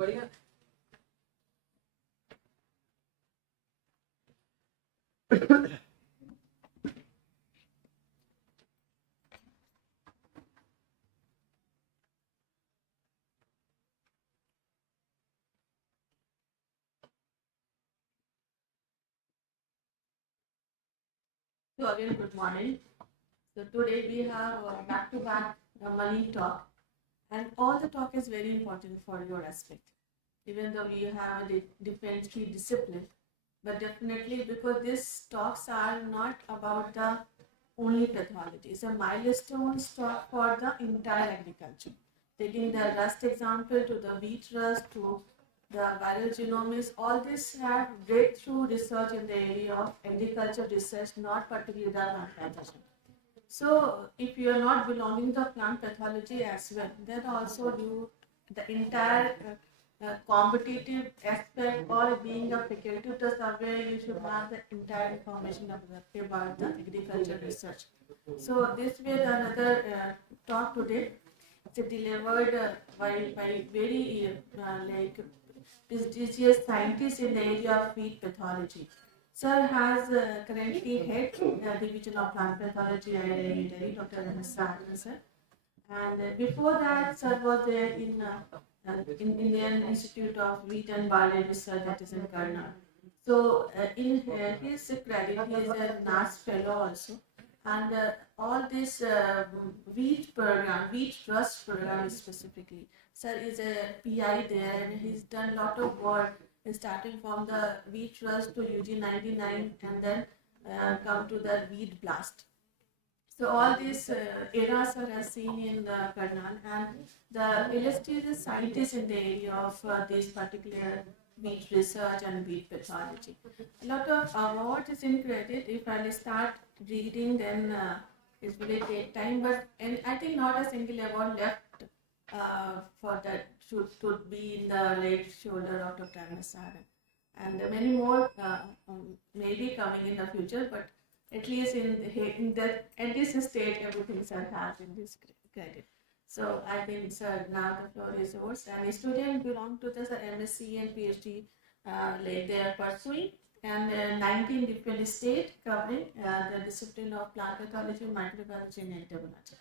बढ़िया। So again, good morning. So today we have back-to-back money talk, and all the talk is very important for your aspect. Even though we have a different three discipline, but definitely because these talks are not about the only pathology. It's a milestone talk for the entire agriculture. Taking the rust example to the wheat rust to the viral genomics, all this have breakthrough research in the area of agriculture research, not particularly done on pathogen. So if you are not belonging to plant pathology as well, then also you the entire competitive aspect or being a faculty to survey, you should have the entire information about the agriculture research. So this way another talk today. It's delivered by very prestigious scientists in the area of wheat pathology. Sir has currently head division of plant pathology at Delhi, Dr. M.S. sir. And before that, sir was there in Indian Institute of Wheat and Barley Research, that is in Karnal. So in his credit, he is a NAS fellow also. And all this wheat program, wheat trust program specifically, sir is a PI there, and he's done a lot of work starting from the wheat trust to UG99 and then come to the wheat blast. So all these eras are seen in Karnal, and the illustrious scientists in the area of this particular wheat research and wheat pathology. A lot of awards is in credit. If I'll start reading, then it will take time. But and I think not a single award left for that should be in the late shoulder of Dr. M.S. And many more may be coming in the future, but at least at this stage, everything sir has in this credit. So I think, sir, now the floor is yours. And students belong to the MSc and PhD, like they are pursuing, and 19 different states covering the discipline of plant pathology, microbiology, and entomology.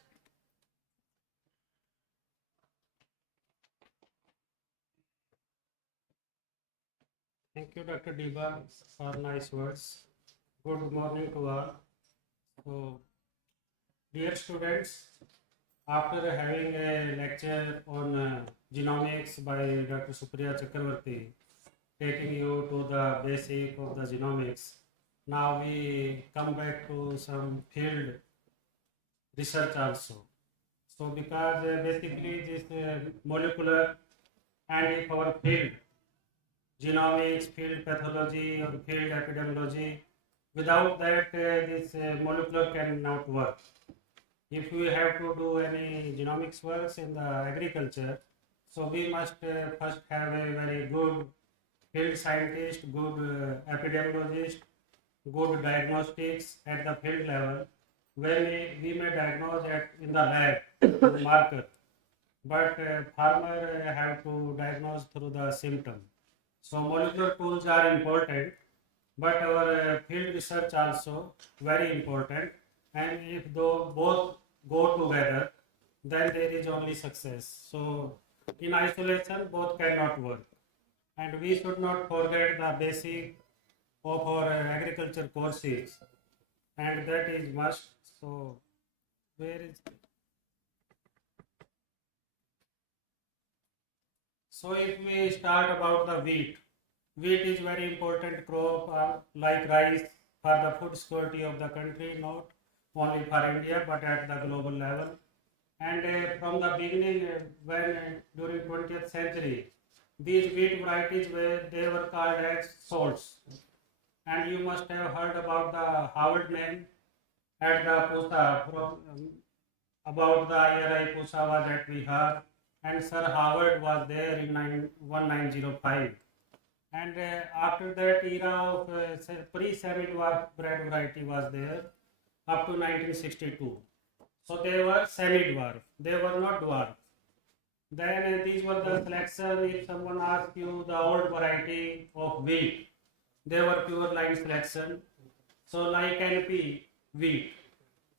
Thank you, Dr. Diba, for nice words. Good morning to all. So, dear students, after having a lecture on genomics by Dr. Supriya Chakravarti, taking you to the basic of the genomics, now we come back to some field research also. So, because basically this molecular and if our field genomics, field pathology, or field epidemiology. Without that, this molecular cannot work. If we have to do any genomics works in the agriculture, so we must first have a very good field scientist, good epidemiologist, good diagnostics at the field level, where we may diagnose in the lab marker, but farmer have to diagnose through the symptom. So molecular tools are important, but our field research also very important. And if both go together, then there is only success. So in isolation, both cannot work. And we should not forget the basic of our agriculture courses, and that is must. So where is? So if we start about the wheat is very important crop like rice for the food security of the country, not only for India but at the global level. And from the beginning, when during 20th century, these wheat varieties they were called as salts. And you must have heard about the Howard name at the Pusa about the IRI Pusa was at Bihar, and Sir Howard was there in 1905. And after that era of pre-semi-dwarf bread variety was there up to 1962. So they were semi-dwarf, they were not dwarf. Then these were the selection. If someone asks you the old variety of wheat, they were pure line selection. So like NP wheat.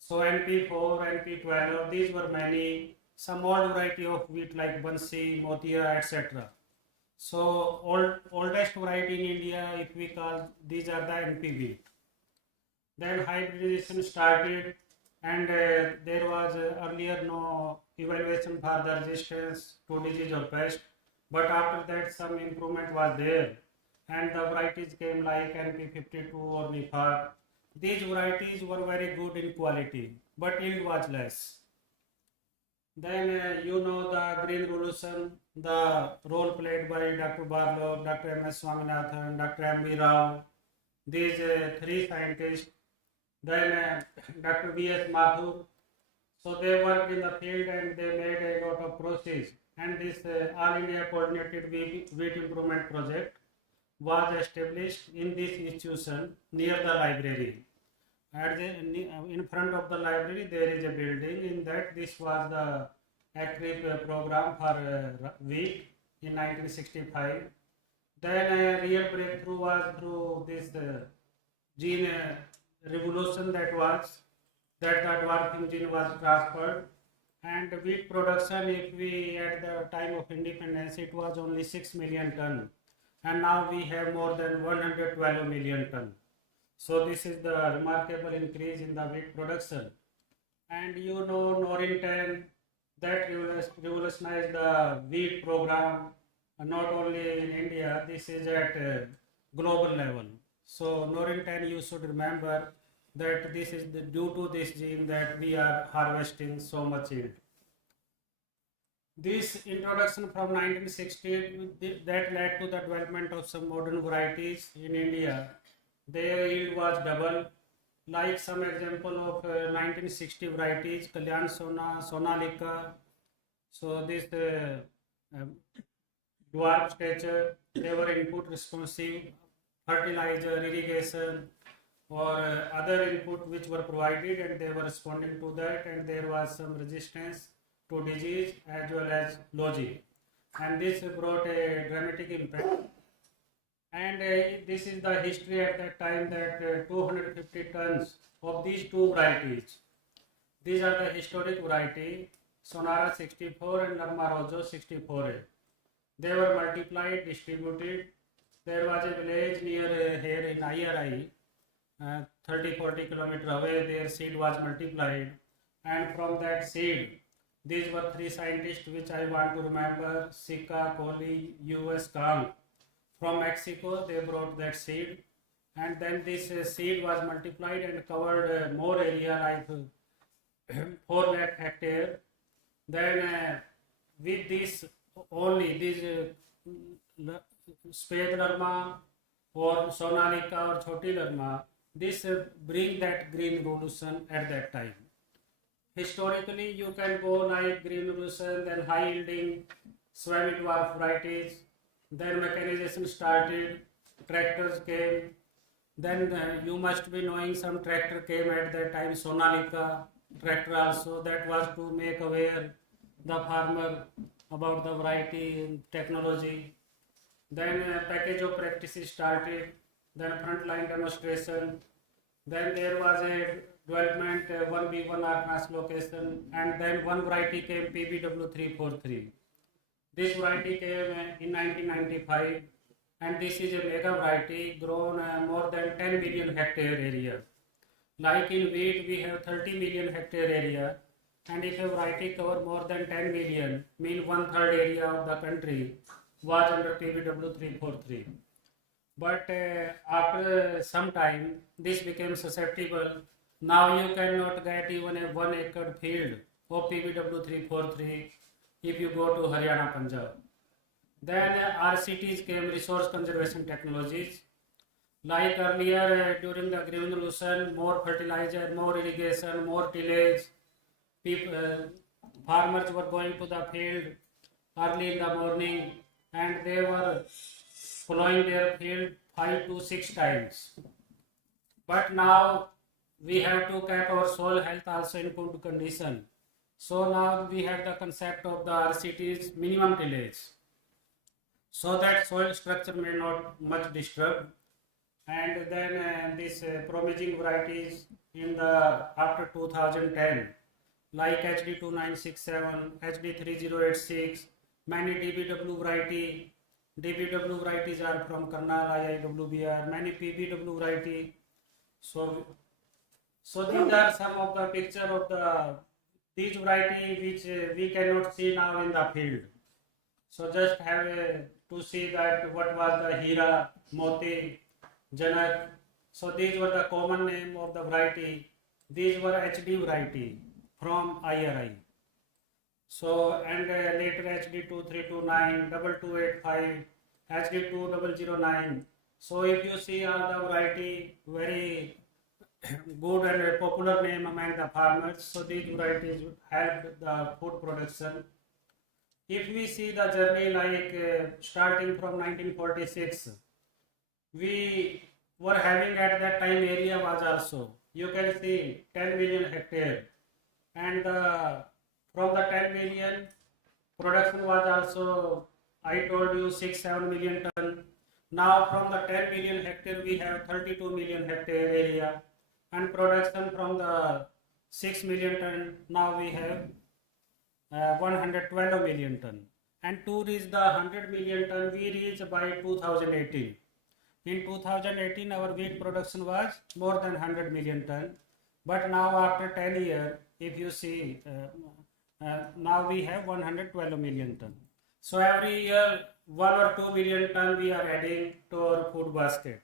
So NP4, NP12, these were many. Some old variety of wheat like Bansi, Motia, etc. So oldest variety in India, if we call, these are the NP wheat. Then hybridization started, and there was earlier no evaluation for the resistance to disease or pest, but after that some improvement was there, and the varieties came like NP52 or Nifar. These varieties were very good in quality, but yield was less. Then the green revolution, the role played by Dr. Barlow, Dr. M.S. Swaminathan, Dr. M.B. Rao, these three scientists. Then Dr. V.S. Mathur. So they worked in the field and they made a lot of process. And this All India Coordinated Wheat Improvement Project was established in this institution near the library. In front of the library there is a building. In that this was the active program for wheat in 1965. Then a real breakthrough was through this gene revolution, that the dwarfing gene was transferred, and wheat production, if we at the time of independence, it was only 6 million ton, and now we have more than 112 million ton. So this is the remarkable increase in the wheat production. And Norrington, that revolutionized the wheat program, not only in India, this is at global level. So Norrington, you should remember that this is due to this gene that we are harvesting so much yield. This introduction from 1960, that led to the development of some modern varieties in India. Their yield was double. Like some example of 1960 varieties, Kalyan Sona, Sonalika. So this dwarf stature, they were input responsive, fertilizer, irrigation, or other input which were provided, and they were responding to that, and there was some resistance to disease as well as logi, and this brought a dramatic impact. And this is the history at that time, that 250 tons of these two varieties, these are the historic variety, Sonara 64 and Narmarojo 64A. They were multiplied, distributed. There was a village near here in IRI, 30-40 kilometers away. Their seed was multiplied, and from that seed, these were three scientists which I want to remember: Sika, Kohli, U.S. Kang. From Mexico, they brought that seed, and then this seed was multiplied and covered more area, like 4 lakh hectare. Then with this only this Spade Larma or Sonalika or Choti Larma, this bring that green revolution at that time. Historically, you can go like green revolution, then high yielding semi-dwarf varieties, then mechanization started, tractors came, then you must be knowing some tractor came at that time, Sonalika tractor also, that was to make aware the farmer about the variety and technology. Then package of practices started, then frontline demonstration, then there was a development 1B1R translocation, and then one variety came PBW343. This variety came in 1995, and this is a mega variety grown more than 10 million hectare area. Like in wheat, we have 30 million hectare area, and if a variety cover more than 10 million, mean 1/3 area of the country was under PBW343. But after some time, this became susceptible. Now you cannot get even a 1 acre field of PBW343 if you go to Haryana, Punjab. Then RCTs came, resource conservation technologies. Like earlier during the Green Revolution, more fertilizer, more irrigation, more tillage. Farmers were going to the field early in the morning, and they were plowing their field 5 to 6 times. But now we have to keep our soil health also in good condition. So now we have the concept of the RCT's minimum tillage, so that soil structure may not much disturb. And then this promising varieties in the after 2010, like HD2967, HD3086, many DBW variety. DBW varieties are from Karnal IIWBR, many PBW variety. So these are some of the picture of the these variety which we cannot see now in the field. So just have to see that what was the Hira, Moti, Janak. So these were the common name of the variety. These were HD variety from IRI. So and later HD2329, 2285, HD2009. So if you see all the variety very good and popular name among the farmers, so these varieties helped the food production. If we see the journey like starting from 1946, we were having at that time area was also, you can see 10 million hectare, and from the 10 million production was also, I told you 6-7 million ton. Now from the 10 million hectare we have 32 million hectare area, and production from the 6 million ton now we have 112 million ton, and to reach the 100 million ton we reach by 2018. In 2018 our wheat production was more than 100 million ton, but now after 10 years if you see now we have 112 million ton. So every year 1 or 2 million ton we are adding to our food basket.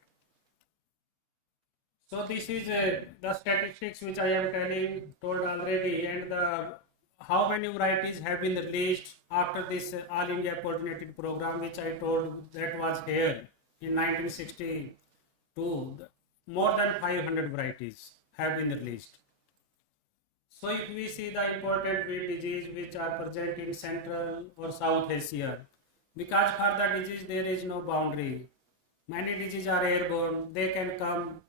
So this is the statistics which I am told already, and how many varieties have been released after this All India Coordinated Program which I told that was here in 1962. More than 500 varieties have been released. So if we see the important wheat disease which are present in Central or South Asia, because for the disease there is no boundary. Many diseases are airborne, they can come,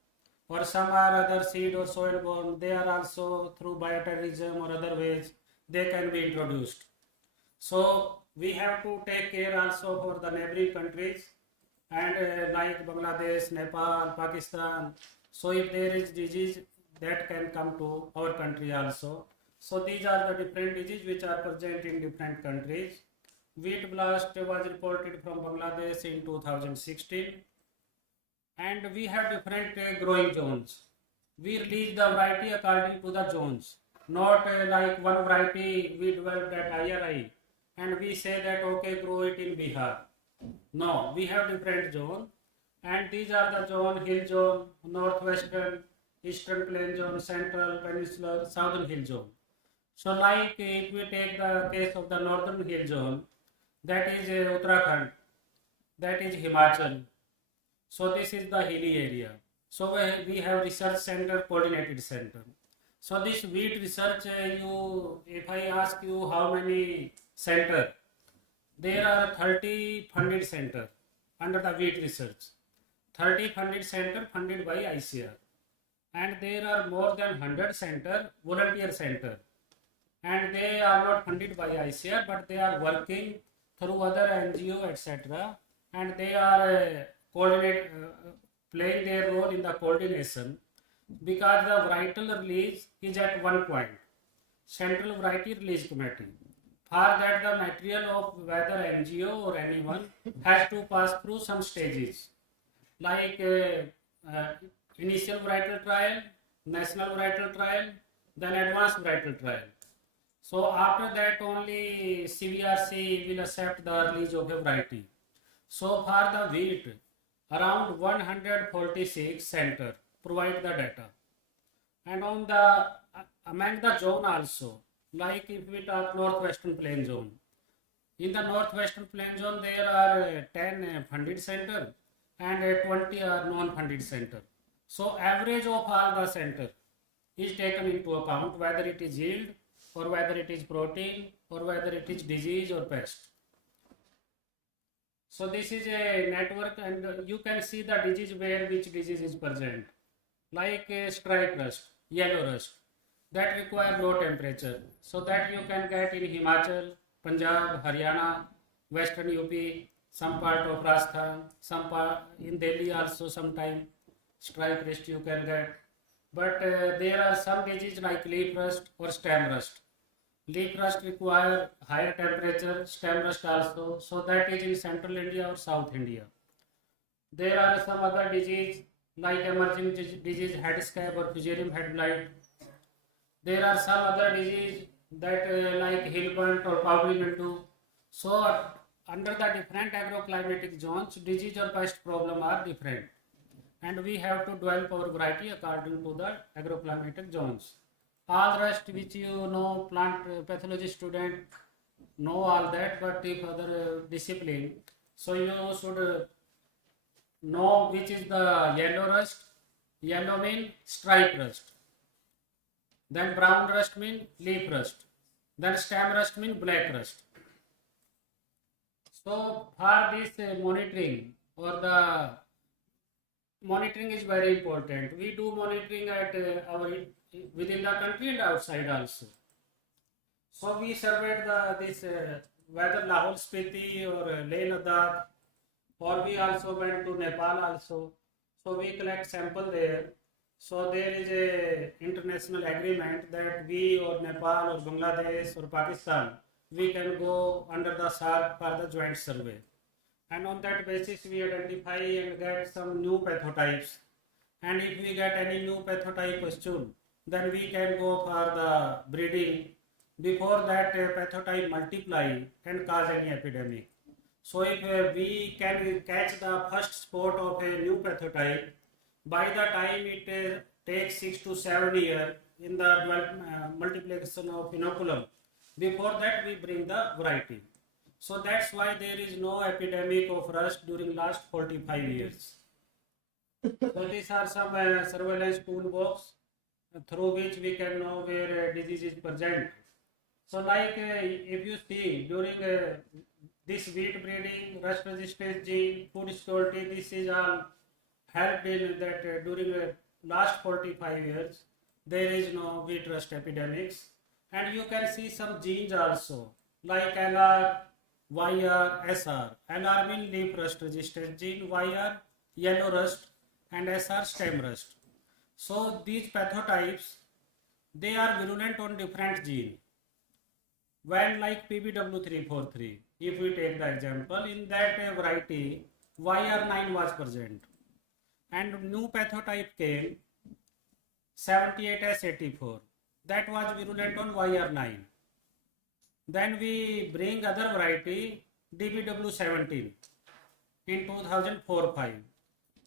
or some are other seed or soil borne, they are also through bioterrorism or other ways they can be introduced. So we have to take care also for the neighboring countries, and like Bangladesh, Nepal, Pakistan. So if there is disease that can come to our country also. So these are the different diseases which are present in different countries. Wheat blast was reported from Bangladesh in 2016, and we have different growing zones. We release the variety according to the zones, not like one variety we developed at IRI and we say that okay, grow it in Bihar. No, we have different zone, and these are the zone: hill zone, northwestern, eastern plain zone, central, peninsular, southern hill zone. So like if we take the case of the northern hill zone, that is Uttarakhand, that is Himachal. So this is the hilly area. So we have research center, coordinated center. So this wheat research, if I ask you how many center, there are 30 funded center under the wheat research. 30 funded center funded by ICAR. And there are more than 100 center, volunteer center. And they are not funded by ICAR, but they are working through other NGO, etc. And they are playing their role in the coordination, because the varietal release is at one point, Central Variety Release Committee. For that, the material of whether NGO or anyone has to pass through some stages, like initial varietal trial, national varietal trial, then advanced varietal trial. So after that only CVRC will accept the release of a variety. So for the wheat, around 146 center provide the data, and on the among the zone also, like if we talk northwestern plain zone, in the northwestern plain zone there are 10 funded center and 20 are non-funded center. So average of all the center is taken into account, whether it is yield or whether it is protein or whether it is disease or pest. So this is a network, and you can see the disease where which disease is present, like stripe rust, yellow rust. that require low temperature. So that you can get in Himachal, Punjab, Haryana, Western UP, some part of Rajasthan, some part in Delhi also sometime stripe rust you can get. But there are some diseases like leaf rust or stem rust. Leaf rust require higher temperature, stem rust also. So that is in central India or South India. There are some other disease like emerging disease head scab or fusarium head blight. There are some other disease that like hill burnt or powdery mildew. So under the different agroclimatic zones, disease or pest problem are different, and we have to develop our variety according to the agroclimatic zones. All rest which you know, plant pathology student know all that, but if other discipline, so you should know which is the yellow rust. Yellow mean stripe rust. Then brown rust mean leaf rust. Then stem rust mean black rust. So for this monitoring or the monitoring is very important. We do monitoring at our within the country and outside also. So we surveyed this whether Lahore Spiti or Leh Ladakh, or we also went to Nepal also. So we collect sample there. So there is a international agreement that we or Nepal or Bangladesh or Pakistan, we can go under the SARC for the joint survey. And on that basis we identify and get some new pathotypes. And if we get any new pathotype question, then we can go for the breeding before that pathotype multiply and cause any epidemic. So if we can catch the first spot of a new pathotype, by the time it takes 6 to 7 years in the multiplication of inoculum, before that we bring the variety. So that's why there is no epidemic of rust during last 45 years. So these are some surveillance toolbox through which we can know where disease is present. So like if you see during this wheat breeding, rust resistance gene, food security, this is all helped in that during last 45 years there is no wheat rust epidemics. And you can see some genes also like LR, YR, SR. LR means leaf rust resistance gene, YR yellow rust, and SR stem rust. So these pathotypes, they are virulent on different gene. When like PBW343, if we take the example, in that variety YR9 was present, and new pathotype came 78S84, that was virulent on YR9. Then we bring other variety DBW17 in 2004-5.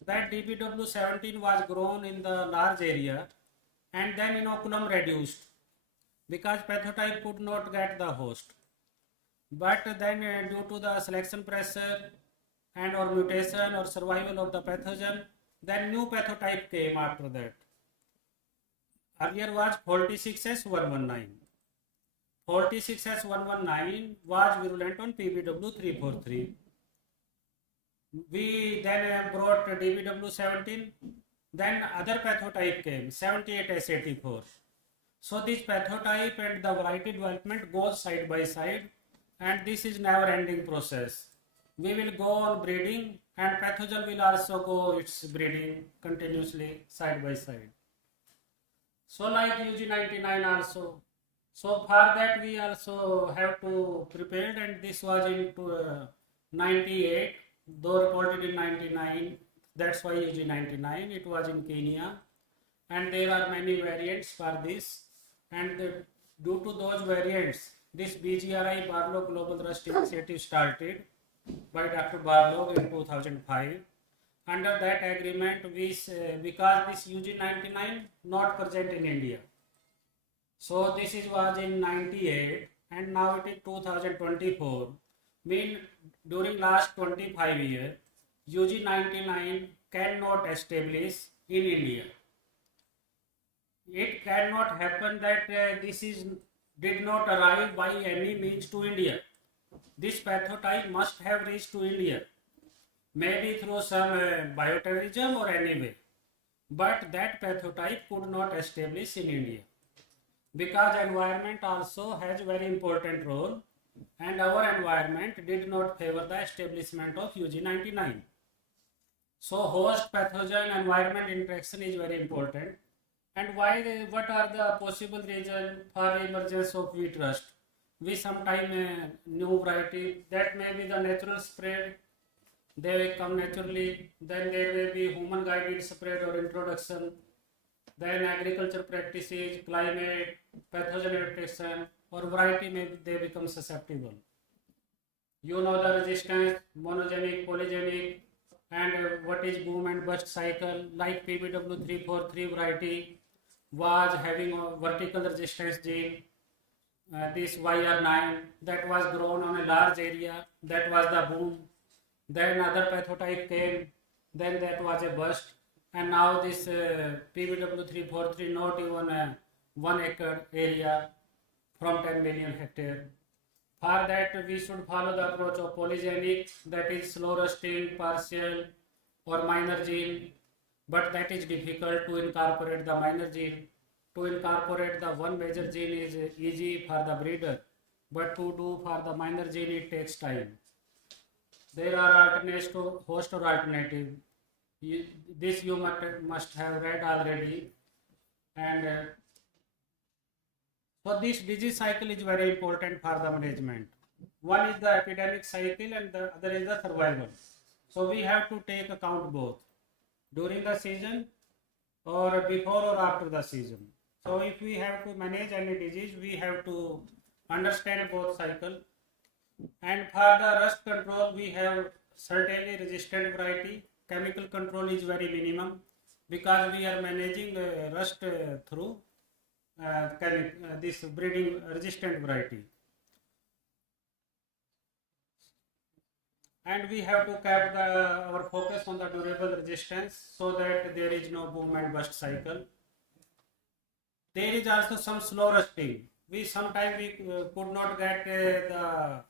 That DBW17 was grown in the large area and then inoculum reduced because pathotype could not get the host. But then due to the selection pressure and or mutation or survival of the pathogen, then new pathotype came after that. Earlier was 46S119. 46S119 was virulent on PBW343. We then brought DBW17, then other pathotype came 78S84. So this pathotype and the variety development goes side by side, and this is never ending process. We will go on breeding and pathogen will also go its breeding continuously side by side. So like UG99 also. So for that we also have to prepare, and this was in 98, though reported in 99, that's why UG99, it was in Kenya, and there are many variants for this, and due to those variants, this BGRI Barlow Global Rust Initiative started by Dr. Barlow in 2005. Under that agreement, because this UG99 not present in India. So this was in 98 and now it is 2024. Mean during last 25 years, UG99 cannot establish in India. It cannot happen that did not arrive by any means to India. This pathotype must have reached to India, maybe through some bioterrorism or any way. But that pathotype could not establish in India. because environment also has very important role, and our environment did not favor the establishment of UG99. So host pathogen environment interaction is very important. And what are the possible reasons for emergence of wheat rust? We sometime new variety that may be the natural spread, they will come naturally. Then there may be human guided spread or introduction. Then agriculture practices, climate, pathogen adaptation, or variety may they become susceptible. You know the resistance, monogenic, polygenic, and what is boom and bust cycle. Like PBW343 variety was having a vertical resistance gene. This YR9 that was grown on a large area, that was the boom. Then other pathotype came, then that was a bust, and now this PBW343 not even a 1 acre area from 10 million hectare. For that we should follow the approach of polygenic, that is slow rusting, partial or minor gene, but that is difficult to incorporate the minor gene. To incorporate the one major gene is easy for the breeder, but to do for the minor gene it takes time. There are alternates to host or alternative. This you must have read already. And so this disease cycle is very important for the management. One is the epidemic cycle and the other is the survival. So we have to take account both during the season or before or after the season. So if we have to manage any disease, we have to understand both cycle. And for the rust control, we have certainly resistant variety. Chemical control is very minimum because we are managing rust through this breeding resistant variety. And we have to keep our focus on the durable resistance so that there is no boom and bust cycle. There is also some slow rusting. We sometimes could not get the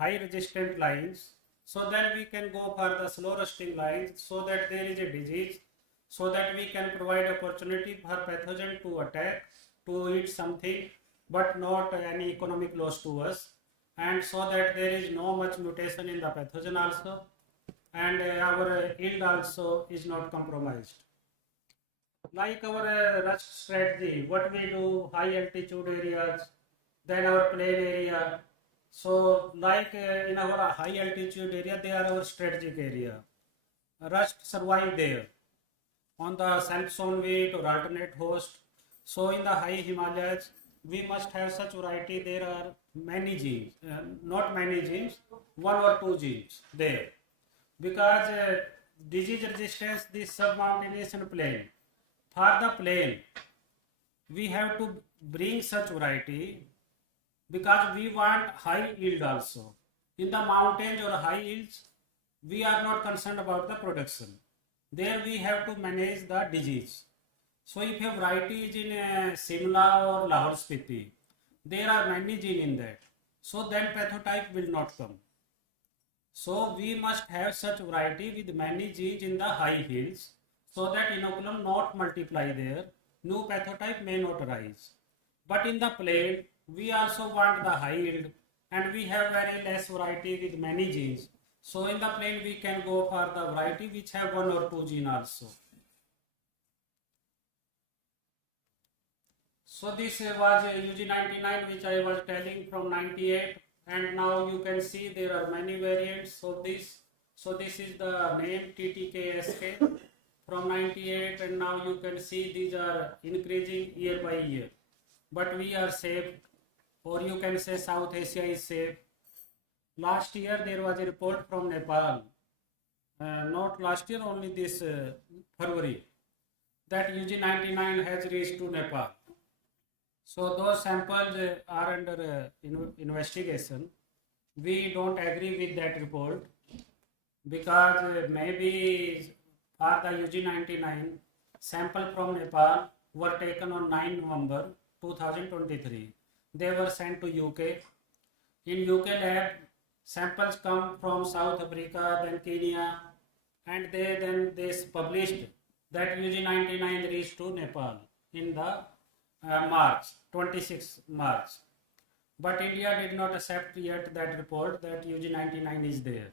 high resistant lines, so then we can go for the slow rusting lines so that there is a disease, so that we can provide opportunity for pathogen to attack, to eat something, but not any economic loss to us, and so that there is no much mutation in the pathogen also, and our yield also is not compromised. Like our rust strategy, what we do, high altitude areas, then our plain area. So like in our high altitude area, they are our strategic area. Rust survive there on the self-sown wheat or alternate host. So in the high Himalayas, we must have such variety. There are many genes, not many genes, 1 or 2 genes there. Because disease resistance, this submountainous and plain. For the plain, we have to bring such variety because we want high yield also. In the mountains or high yields, we are not concerned about the production. There we have to manage the disease. So if a variety is in Simla or Lahore Spiti, there are many genes in that. So then pathotype will not come. So we must have such variety with many genes in the high hills, so that inoculum not multiply there, new pathotype may not arise. But in the plain, we also want the high yield, and we have very less variety with many genes. So in the plain, we can go for the variety which have 1 or 2 genes also. So this was UG99 which I was telling from 98, and now you can see there are many variants of this. So this is the name TTKSK from 98, and now you can see these are increasing year by year. But we are safe, or you can say South Asia is safe. Last year there was a report from Nepal, not last year, only this February, that UG99 has reached to Nepal. So those samples are under investigation. We don't agree with that report because maybe for the UG99 sample from Nepal were taken on 9 November 2023. They were sent to UK. In UK lab, samples come from South Africa, then Kenya, and they published that UG99 reached to Nepal in the March, 26 March. But India did not accept yet that report that UG99 is there.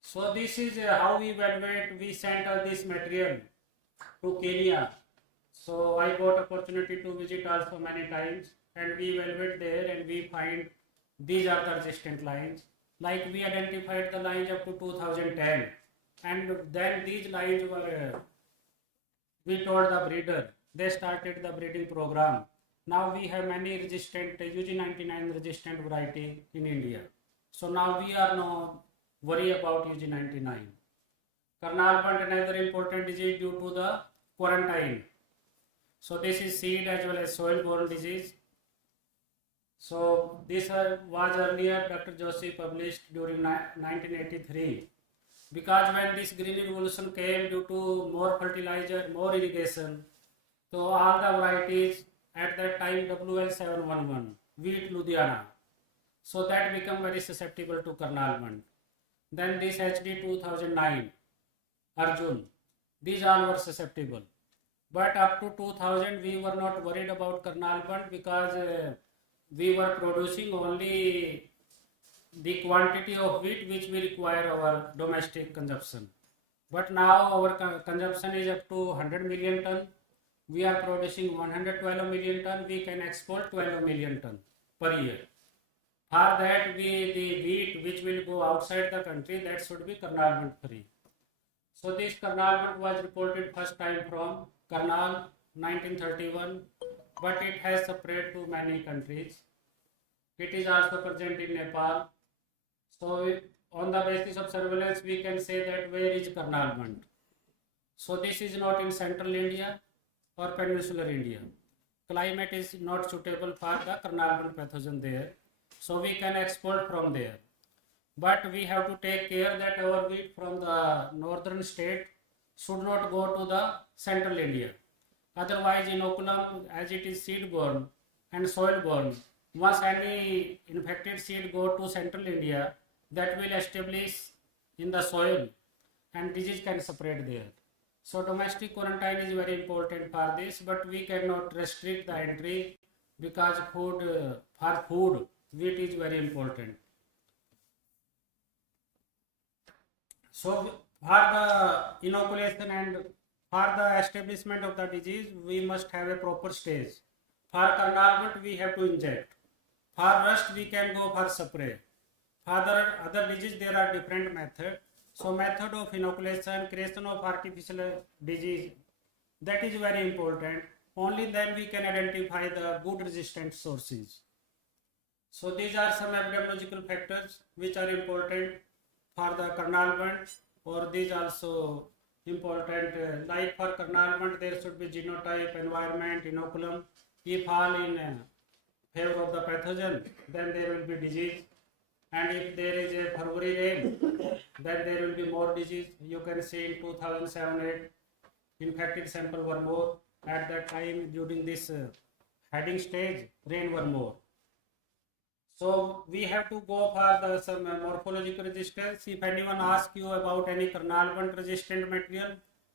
So this is how we evaluate. We sent this material to Kenya. So I got opportunity to visit also many times, and we evaluate there and we find these are the resistant lines. Like we identified the lines up to 2010, and then these lines were, we told the breeder, they started the breeding program. Now we have many resistant UG99 resistant variety in India. So now we are no worry about UG99. Carnal band, another important disease due to the quarantine. So this is seed as well as soil borne disease. So this was earlier Dr. Joshi published during 1983. Because when this green revolution came due to more fertilizer, more irrigation, so all the varieties at that time WL711, wheat Ludhiana, so that become very susceptible to carnal band. Then this HD 2009, Arjun, these all were susceptible. But up to 2000 we were not worried about carnal band because we were producing only the quantity of wheat which we require our domestic consumption. But now our consumption is up to 100 million ton. We are producing 112 million ton. We can export 12 million ton per year. For that, the wheat which will go outside the country, that should be carnal band free. So this carnal band was reported first time from Karnal 1931, but it has spread to many countries. It is also present in Nepal. So on the basis of surveillance, we can say that where is carnal band. So this is not in central India or peninsular India. Climate is not suitable for the carnal band pathogen there. So we can export from there. But we have to take care that our wheat from the northern state should not go to the central India. Otherwise, inoculum, as it is seed borne and soil borne, once any infected seed go to central India, that will establish in the soil and disease can spread there. So domestic quarantine is very important for this, but we cannot restrict the entry because for food, wheat is very important. So for the inoculation and for the establishment of the disease, we must have a proper stage. For carnal band, we have to inject. For rust, we can go for spray. For other disease, there are different methods. So method of inoculation, creation of artificial disease, that is very important. Only then we can identify the good resistant sources. So these are some epidemiological factors which are important for the carnal band, or these also important. Like for carnal band, there should be genotype, environment, inoculum. If all in favor of the pathogen, then there will be disease. And if there is a February rain, then there will be more disease. You can see in 2007-8, infected sample were more. At that time, during this heading stage, rain were more. So we have to go for some morphological resistance. If anyone asks you about any carnal band resistant material,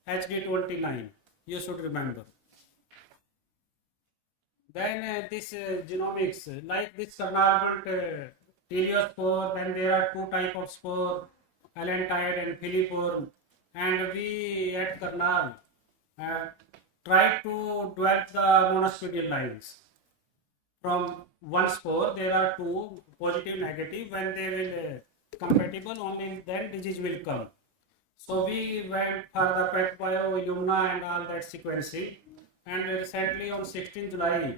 HD29, you should remember. Then this genomics, like this carnal band teleospore, then there are two types of spore, alentide and filiform, and we at Karnal try to develop the monospecial lines. From one spore, there are two, positive, negative. When they will compatible, only then disease will come. So we went for the PET bio, Illumina and all that sequencing. And recently on 16 July,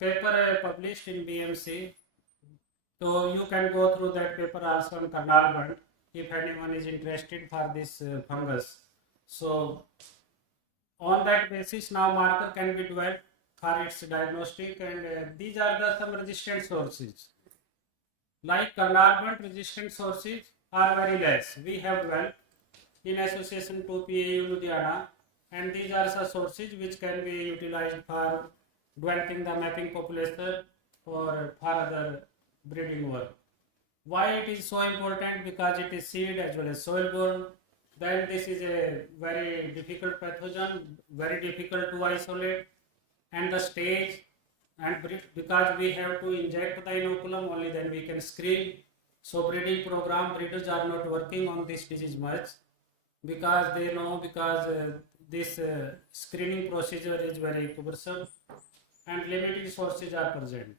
paper published in BMC. So you can go through that paper also on carnal band if anyone is interested for this fungus. So on that basis, now marker can be developed for its diagnostic, and these are some resistant sources. Like carnal band, resistant sources are very less. We have developed in association to PAU Ludhiana, and these are some sources which can be utilized for developing the mapping population or for other breeding work. Why it is so important? Because it is seed as well as soil borne. then this is a very difficult pathogen, very difficult to isolate, and the stage, and because we have to inject the inoculum, only then we can screen. So breeding program, breeders are not working on this disease much, because they know, because this screening procedure is very cumbersome and limited sources are present.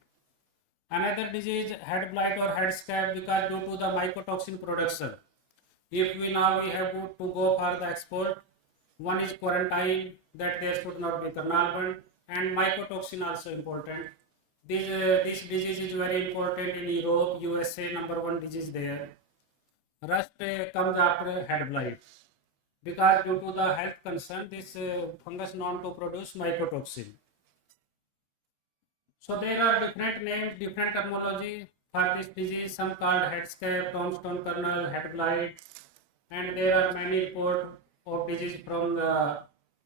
Another disease, head blight or head scab, because due to the mycotoxin production, if we have to go for the export, one is quarantine, that there should not be carnarvon, and mycotoxin also important. This disease is very important in Europe, USA, number one disease there. Rust comes after head blight, because due to the health concern, this fungus known to produce mycotoxin. So there are different names, different terminology for this disease. Some called head scab, tombstone kernel, head blight, and there are many reports of disease from the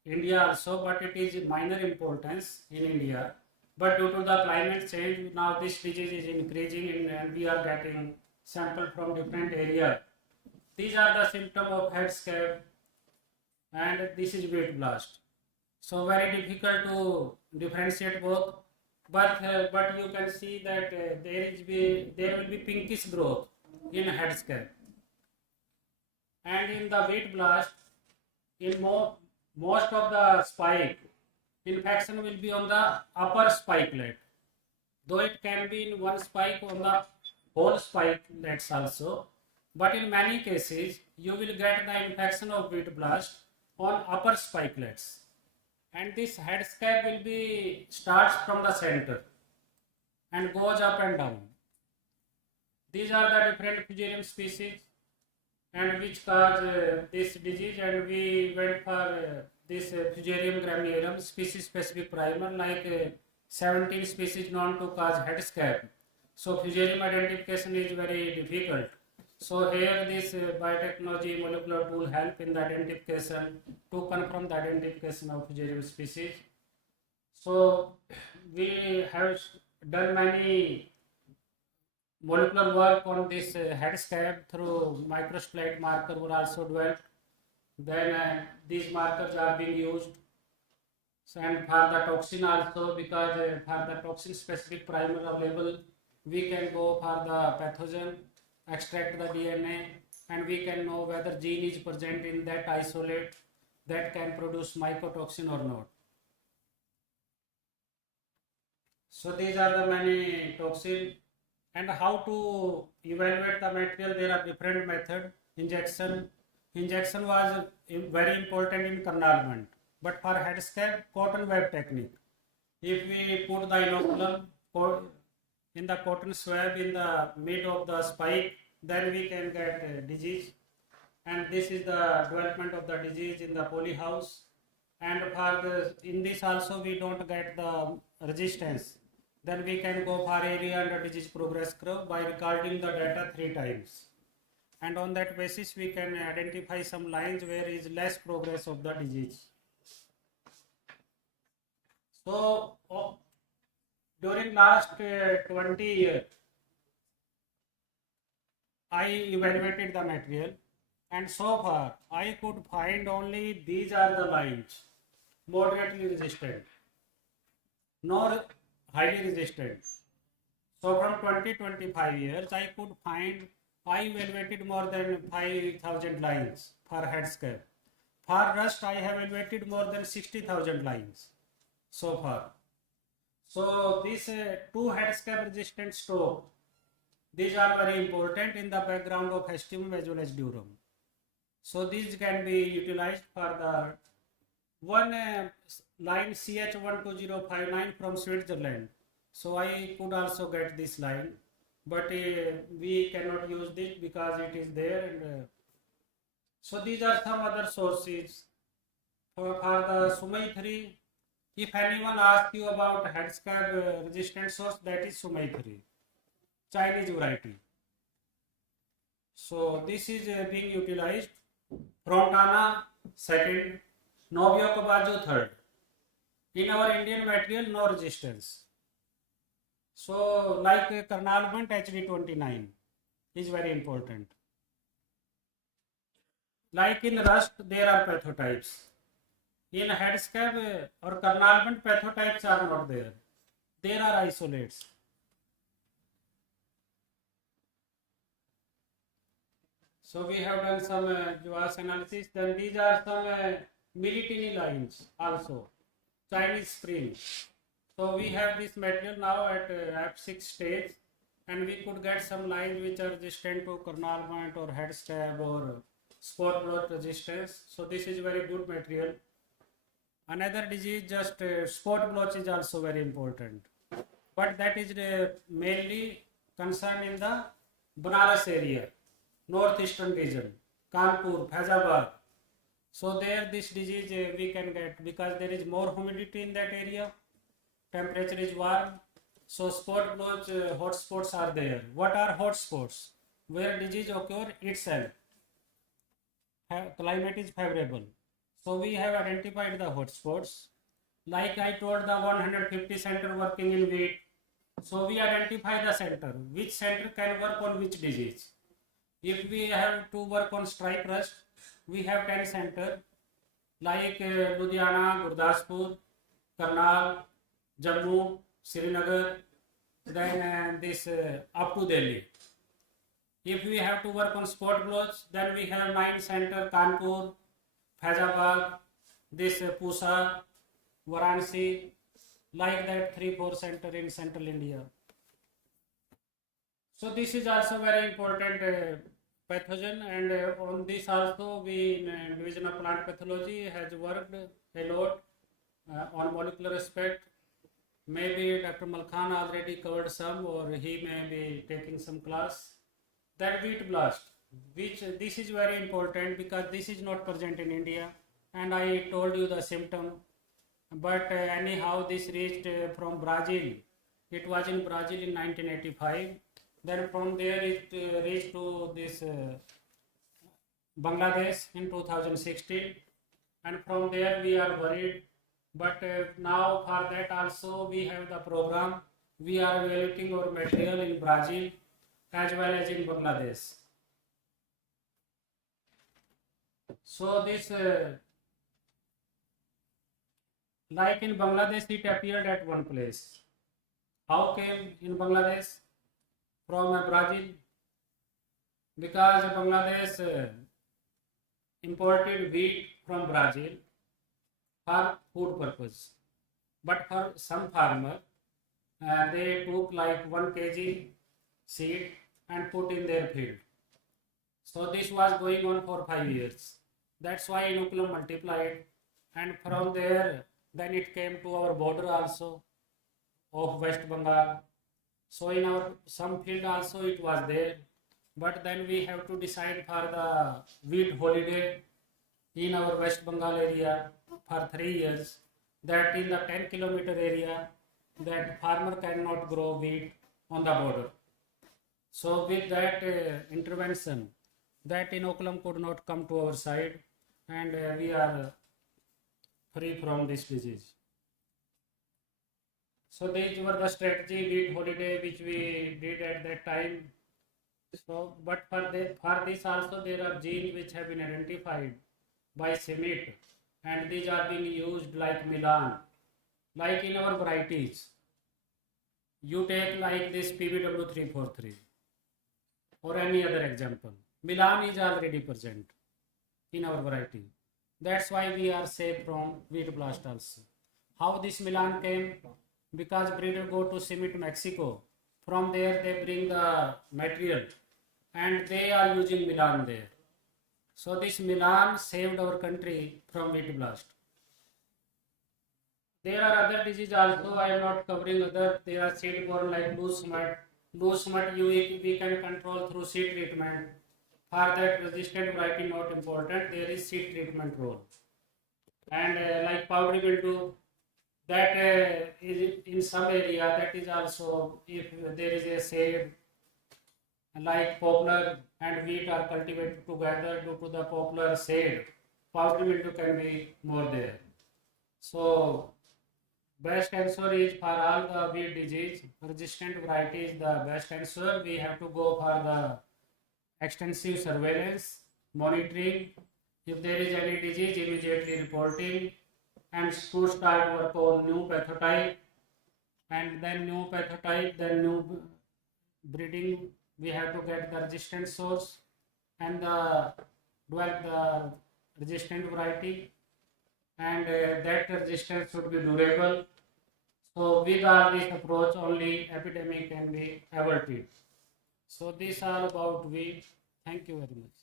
India also, but it is minor importance in India. But due to the climate change, now this disease is increasing and we are getting sample from different areas. These are the symptoms of head scab, and this is weight blast. So very difficult to differentiate both, but you can see that there will be pinkish growth in head scab, and in the weight blast, in most of the spike, infection will be on the upper spikelet, though it can be in one spike on the whole spikelets also, but in many cases you will get the infection of weight blast on upper spikelets, and this head scab will be starts from the center and goes up and down. These are the different fusarium species and which cause this disease, and we went for this Fusarium graminearum species specific primer, like 17 species known to cause head scab. So Fusarium identification is very difficult. So here this biotechnology molecular tool help in the identification to confirm the identification of Fusarium species. So we have done many molecular work on this head scab through microsplat marker were also developed. Then these markers are being used. So, and for the toxin also, because for the toxin specific primer available, we can go for the pathogen, extract the DNA, and we can know whether gene is present in that isolate that can produce mycotoxin or not. So these are the many toxin, and how to evaluate the material. There are different methods. Injection was very important in carnarvon, but for head scab, cotton web technique. If we put the inoculum in the cotton swab in the mid of the spike, then we can get disease. And this is the development of the disease in the polyhouse. And in this also we don't get the resistance. Then we can go for area under disease progress curve by recording the data 3 times. And on that basis we can identify some lines where is less progress of the disease. So during last 20 years, I evaluated the material, and so far I could find only these are the lines: moderately resistant, nor highly resistant. So from 20-25 years, I could find, I evaluated more than 5,000 lines for head scab. For rust, I have evaluated more than 60,000 lines so far. So these 2 head scab resistant stock, these are very important in the background of Hestimum as well as Durum. So these can be utilized for the one line CH12059 from Switzerland. So I could also get this line, but we cannot use this because it is there. And so these are some other sources. For the Sumai 3, if anyone asks you about head scab resistant source, that is Sumai 3, Chinese variety. So this is being utilized. Frontana second, Novio Kabajo third. In our Indian material, no resistance. So like Carnarvon HD29 is very important. Like in rust, there are pathotypes. In head scab or carnalment, pathotypes are not there. There are isolates. So we have done some GWAS analysis. Then these are some militiny lines also. Chinese spring. So we have this material now at F6 stage, and we could get some lines which are resistant to carnalment or head scab or spot blotch resistance. So this is very good material. Another disease, just spot blotch is also very important, but that is mainly concerned in the Banaras area, northeastern region, Kanpur, Faizabad. So there this disease we can get because there is more humidity in that area, temperature is warm, so spot blotch hot spots are there. What are hot spots? Where disease occur itself, climate is favorable. So we have identified the hot spots. Like I told the 150 center working in wheat. So we identify the center, which center can work on which disease. If we have to work on strike rust, we have 10 center like Ludhiana, Gurdaspur, Karnal, Jammu, Srinagar, then this up to Delhi. If we have to work on spot blotch, then we have 9 center Kanpur, Faizabad, this Pusa, Varanasi, like that 3-4 center in central India. So this is also very important pathogen, and on this also we in division of plant pathology has worked a lot on molecular aspect. Maybe Dr. Malkhan already covered some, or he may be taking some class. That wheat blast, which this is very important because this is not present in India, and I told you the symptom. But anyhow, this reached from Brazil. It was in Brazil in 1985. Then from there it reached to this Bangladesh in 2016, and from there we are worried. But now for that also we have the program. We are evaluating our material in Brazil as well as in Bangladesh. So this like in Bangladesh it appeared at one place. How came in Bangladesh from Brazil? Because Bangladesh imported wheat from Brazil for food purpose, but for some farmer they took like 1 kg seed and put in their field. So this was going on for 5 years. That's why inoculum multiplied, and from there then it came to our border also of West Bengal. So in our some field also it was there, but then we have to decide for the wheat holiday in our West Bengal area for 3 years, that in the 10-kilometer area that farmer cannot grow wheat on the border. So with that intervention, that inoculum could not come to our side, and we are free from this disease. So these were the strategy wheat holiday which we did at that time. So, but for this also there are genes which have been identified by CIMIT, and these are being used like Milan, like in our varieties. You take like this PBW343 or any other example. Milan is already present in our variety. That's why we are safe from wheat blast also. How this Milan came? Because breeder go to CIMIT Mexico. From there they bring the material and they are using Milan there. So this Milan saved our country from wheat blast. There are other diseases also. I am not covering other. There are seed borne like loose smut. Loose smut we can control through seed treatment. For that resistant variety not important. There is seed treatment role. And like powdery mildew, that is in some area. That is also if there is a shade like poplar and wheat are cultivated together due to the poplar shade, powdery mildew can be more there. So best answer is for all the wheat disease resistant varieties, the best answer. We have to go for the extensive surveillance, monitoring, If there is any disease, immediately reporting and to start work on new pathotype, and then new pathotype, then new breeding. We have to get the resistant source and develop the resistant variety, and that resistance should be durable. So with all this approach, only epidemic can be averted. So this all about wheat. Thank you very much.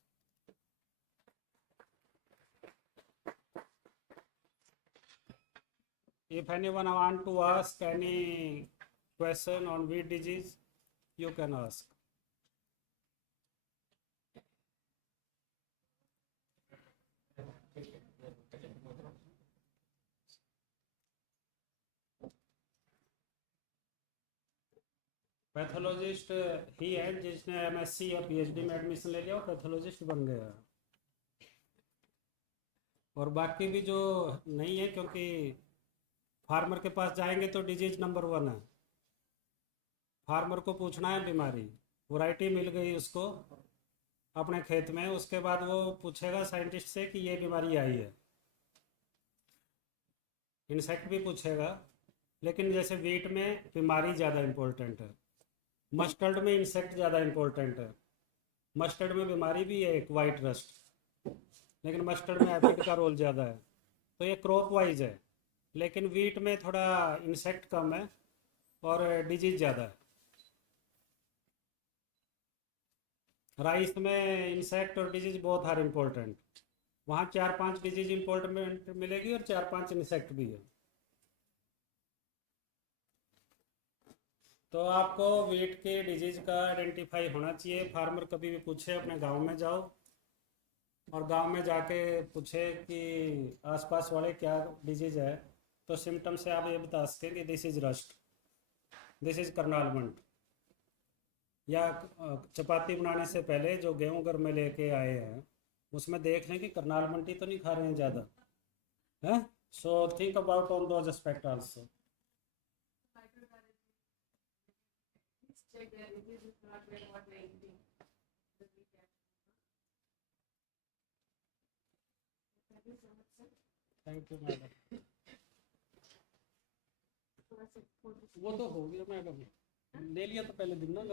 If anyone want to ask any question on wheat disease, you can ask. Pathologist ही है जिसने MSc या PhD में admission ले लिया और pathologist बन गया, और बाकी भी जो नहीं है, क्योंकि फार्मर के पास जाएंगे तो डिजीज नंबर 1 है, फार्मर को पूछना है बीमारी, वैरायटी मिल गई उसको अपने खेत में, उसके बाद वो पूछेगा साइंटिस्ट से कि ये बीमारी आई है, इंसेक्ट भी पूछेगा, लेकिन जैसे वीट में बीमारी ज़्यादा इम्पोर्टेंट है, मस्टर्ड में इंसेक्ट ज़्यादा इम्पोर्टेंट है, मस्टर्ड में बीमारी भी है एक वाइट रस्ट, लेकिन मस्टर्ड में एफिड का रोल ज़्यादा है, तो ये क्रॉप वाइज है, लेकिन वीट में थोड़ा इंसेक्ट कम है और डिजीज ज़्यादा है। राइस में इंसेक्ट और डिजीज बहुत आर इम्पोर्टेंट, वहाँ 4-5 डिजीज इम्पोर्टेंट मिलेगी और 4-5 इंसेक्ट भी है। तो आपको वीट के डिजीज का आइडेंटिफाई होना चाहिए। फार्मर कभी भी पूछे, अपने गांव में जाओ और गांव में जाके पूछे कि आसपास वाले क्या डिजीज है, तो सिम्टम से आप ये बता सकते हैं कि this is rust, this is करनालमेंट, या चपाती बनाने से पहले जो गेहूं घर में लेके आए हैं उसमें देख लें कि करनालमेंटी तो नहीं खा रहे हैं ज़्यादा, है। So think about on those aspect also. Thank you madam. वो तो हो गया मैडम, ले लिया तो पहले दिन ना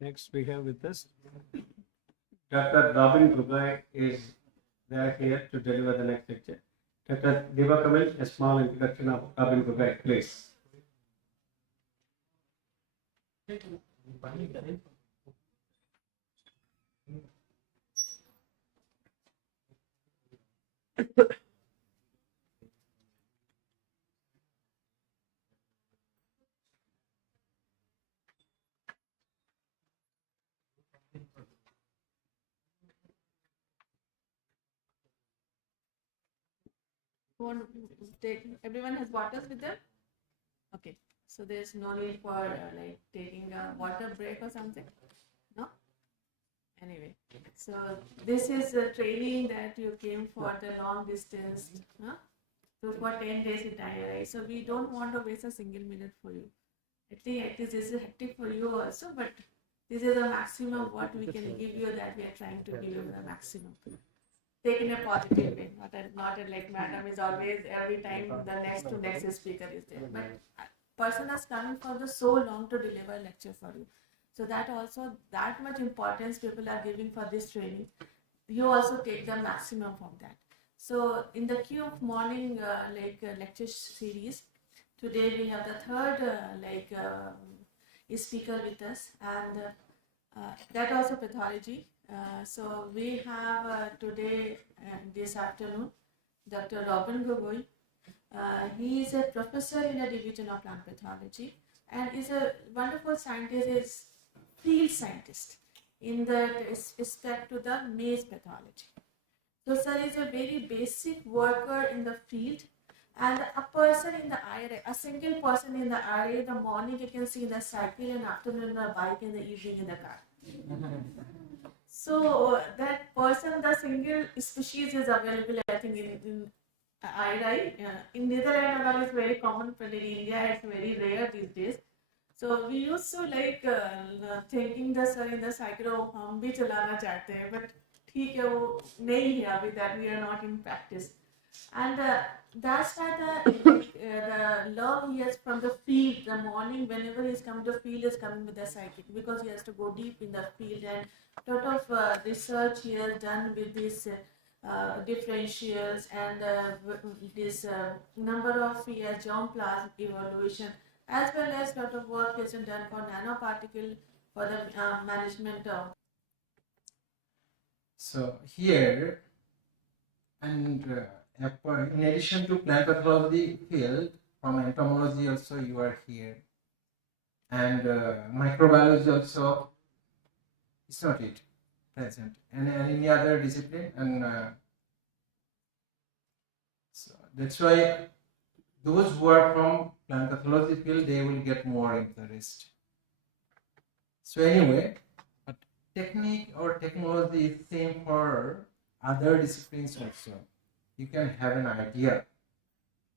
Next, we have with us Dr. Robin Gugai is there here to deliver the next lecture. Dr. Deva Kamil, a small introduction of Robin Gugai, please. Everyone has waters with them? Okay, so there's no need for like taking a water break or something? No? Anyway, so this is a training that you came for the long distance, huh? So for 10 days in Thailand, so we don't want to waste a single minute for you. At least this is hectic for you also, but this is the maximum what we can give you, that we are trying to give you the maximum. Take in a positive way, not a like madam is always every time the next speaker is there. But person is coming for the so long to deliver a lecture for you. So that also, that much importance people are giving for this training. You also take the maximum from that. So in the queue of morning lecture series, today we have the third speaker with us, and that also pathology. So we have today this afternoon Dr. Robin Gugai. He is a professor in the division of plant pathology and is a wonderful scientist, is field scientist in the respect to the maize pathology. So sir is a very basic worker in the field, and a person in the IRA, a single person in the IRA, in the morning you can see in the cycle, and afternoon in the bike, and the evening in the car. So that person, the single species is available, I think, in IRA. In Netherlands, it's very common, but in India, it's very rare these days. So we used to like thinking the sir in the cycle, हम भी चलाना चाहते हैं, but ठीक है वो नहीं है अभी, that we are not in practice. And that's why the love he has from the field, the morning whenever he's coming to the field is coming with the psychic, because he has to go deep in the field, and lot of research he has done with these differentials and this number of years germplasm evaluation, as well as lot of work has been done for nanoparticle for the management of. So here, and in addition to plant pathology field, from entomology also you are here, and microbiology also is not it present, and any other discipline, and so that's why those who are from plant pathology field, they will get more interest. So anyway, but technique or technology is same for other disciplines also. You can have an idea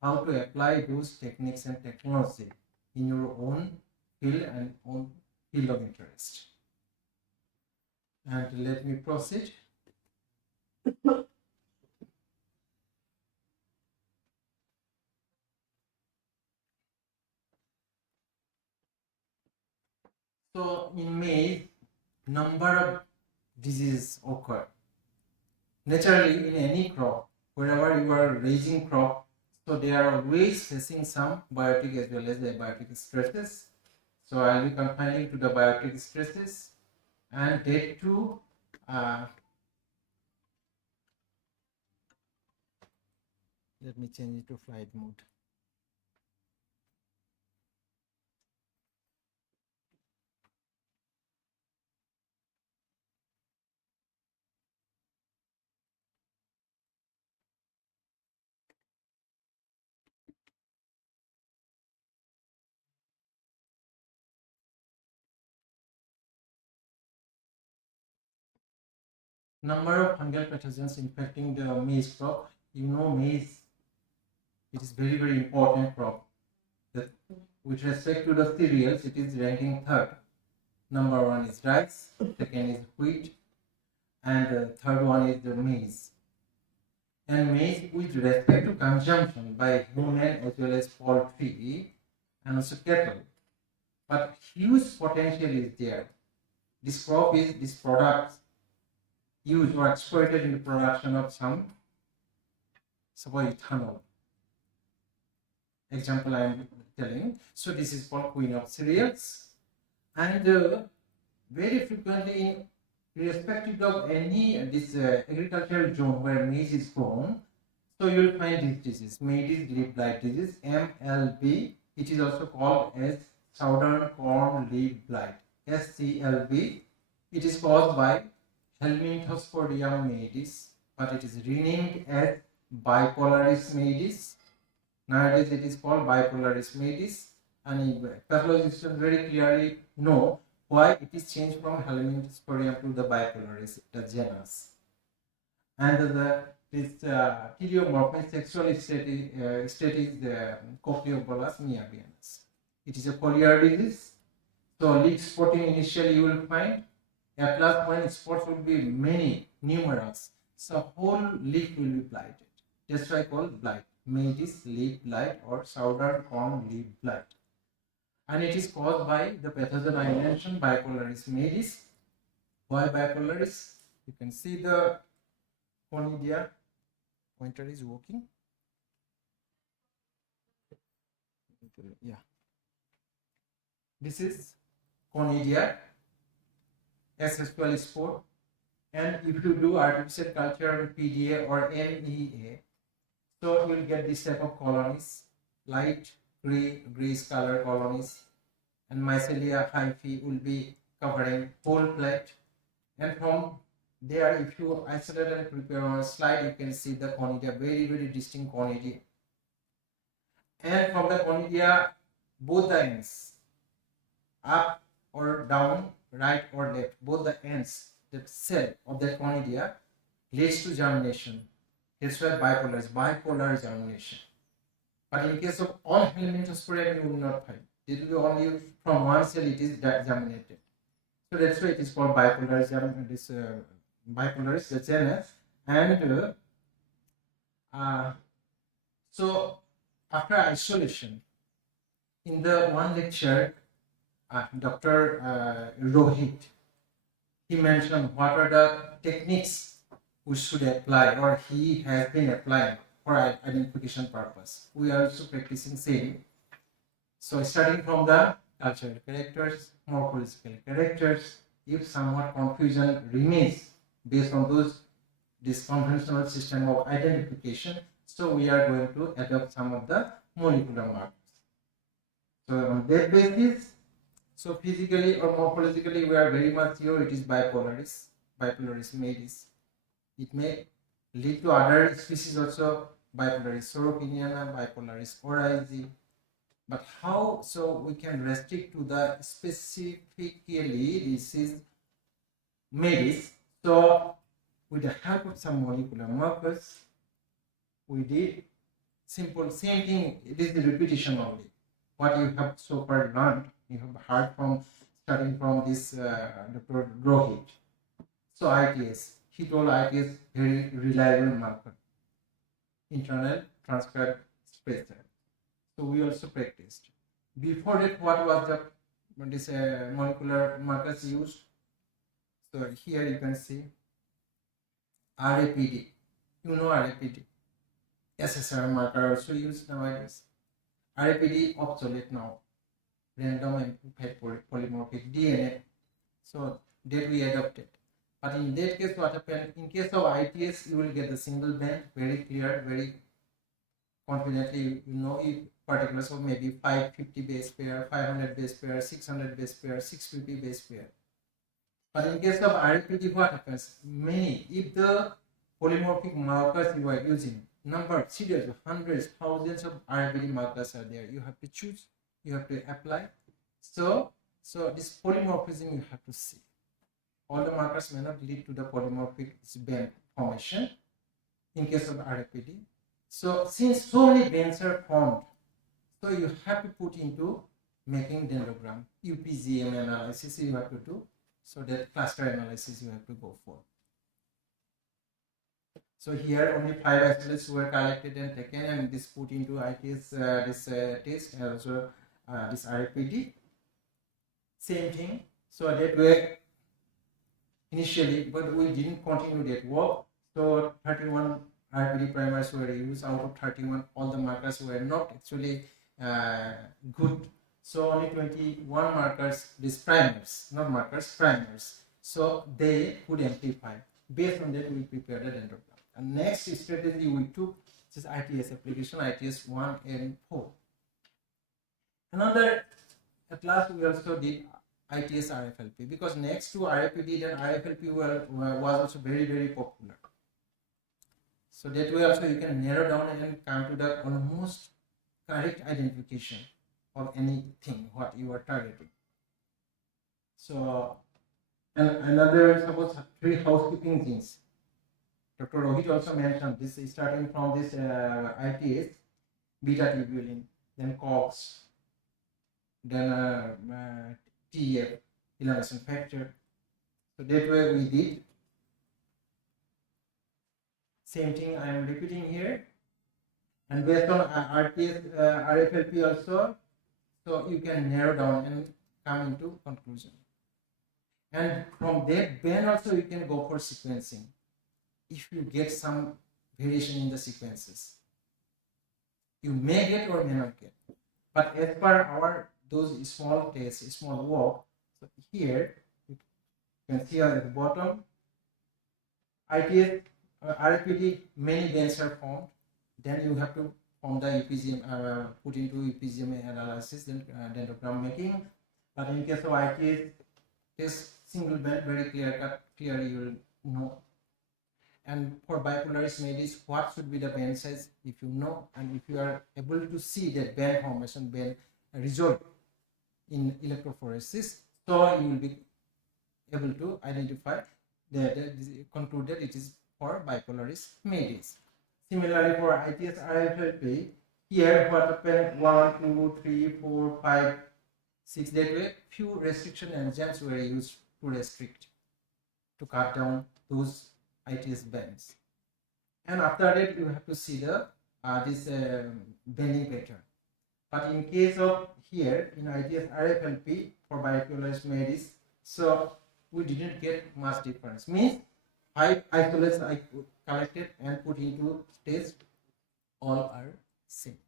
how to apply those techniques and technology in your own field and own field of interest. And let me proceed. So in maize, number of diseases occur. Naturally, in any crop, wherever you are raising crop, so they are always facing some biotic as well as abiotic stresses. So I will be confining to the biotic stresses, and that too let me change it to flight mode. Number of fungal pathogens infecting the maize crop. You know, maize, it is very, very important crop. That with respect to the cereals, it is ranking third. Number one is rice, second is wheat, and the third one is the maize. And maize, with respect to consumption by human as well as poultry and also cattle, but huge potential is there. This crop is, this product used or exploited in the production of some, suppose ethanol. Example I am telling. So this is called queen of cereals, and very frequently, irrespective of any this agricultural zone where maize is grown, so you will find this disease, maize leaf blight disease, MLB. It is also called as southern corn leaf blight, SCLB. It is caused by Helminthosporidium maedis, but it is renamed as Bipolaris maedis. Nowadays it is called Bipolaris maedis, and pathologists very clearly know why it is changed from Helminthosporidium to the Bipolaris, the genus. And this teleomorphic sexual state is the Cochleobolus miabianus. It is a foliar disease. So leaf spotting initially you will find. At last, when spots will be many, numerous, so whole leaf will be blighted. That's why called blight, maize leaf blight or southern corn leaf blight. And it is caused by the pathogen I mentioned, Bipolaris maedis. Why Bipolaris? You can see the conidia. Pointer is working. Yeah. This is conidia. S12 spore, and if you do artificial culture PDA or MEA, So you will get this type of colonies, light grayish color colonies, and mycelia hyphae will be covering whole plate. And from there, if you isolate and prepare on a slide, you can see the conidia, very distinct conidia. And from the conidia, both the ends, up or down, right or left, both the ends, the cell of the conidia leads to germination. That's why bipolar germination. But in case of all helminthosporium, you will not find. It will be only from one cell it is germinated. So that's why it is called bipolar bipolaris, the genus. And so after isolation, in the one lecture, Dr. Rohit, he mentioned what are the techniques we should apply, or he has been applying for identification purpose. We are also practicing same. So starting from the cultural characters, morphological characters, if somewhat confusion remains based on this conventional system of identification, so we are going to adopt some of the molecular markers. So on that basis, so physically or morphologically, we are very much sure it is bipolaris metis. It may lead to other species also, bipolaris sorokiniana, bipolaris oraizi. But how? So we can restrict to the specifically this is metis. So with the help of some molecular markers, we did simple same thing. It is the repetition only. What you have so far learned, you have heard from starting from this Dr. Rohit. So ITS, he told ITS very reliable marker, internal transcript spacer. So we also practiced. Before that, what was this molecular markers used? So here you can see RAPD. You know RAPD. SSR marker also used nowadays. RAPD obsolete now. Random amplified polymorphic DNA. So that we adopted. But in that case, what happened? In case of ITS, you will get the single band, very clear, very confidently. You know if particulars of maybe 550 base pair, 500 base pair, 600 base pair, 650 base pair. But in case of RAPD, what happens? Many, if the polymorphic markers you are using, number, serious, hundreds, thousands of RAPD markers are there. You have to choose, you have to apply. So this polymorphism you have to see. All the markers may not lead to the polymorphic band formation in case of RAPD. So since so many bands are formed, so you have to put into making dendrogram. UPGM analysis you have to do. So that cluster analysis you have to go for. So here only 5 isolates were collected and taken, and this put into ITS test, and also this RAPD. Same thing. So that way initially, but we didn't continue that work. So 31 RAPD primers were used. Out of 31, all the markers were not actually good. So only 21 markers, these primers, not markers, primers. So they could amplify. Based on that, we prepared a dendrogram. And next strategy we took is ITS application, ITS 1 and 4. Another, at last we also did ITS RFLP, because next to RAPD, then RFLP was also very popular. So that way also you can narrow down and come to the almost correct identification of anything what you are targeting. So, and another, suppose 3 housekeeping things. Dr. Rohit also mentioned this is starting from this ITS, beta tubulin, then COX, then TF, elongation factor. So that way we did. Same thing I am repeating here. And based on RTS, RFLP also, so you can narrow down and come into conclusion. And from that band also you can go for sequencing if you get some variation in the sequences. You may get or may not get. But as per our those small tests, small work, so here you can see at the bottom, ITS, RFPD, many bands are formed. Then you have to form the EPGM, put into EPGM analysis, then dendrogram making. But in case of ITS, test single band, very clearly you will know. And for bipolaris MEDIS, what should be the band size, if you know, and if you are able to see that band formation, band result in electrophoresis, so you will be able to identify conclude that it is for bipolaris MEDIS. Similarly, for ITS RFLP, here what happened 1, 2, 3, 4, 5, 6, that way few restriction enzymes were used to restrict, to cut down those ITS bands. And after that, you have to see the this bending pattern. But in case of here in ITS RFLP for bipolaris MEDIS, so we didn't get much difference. Means 5 isolates I collected and put into test, all are same.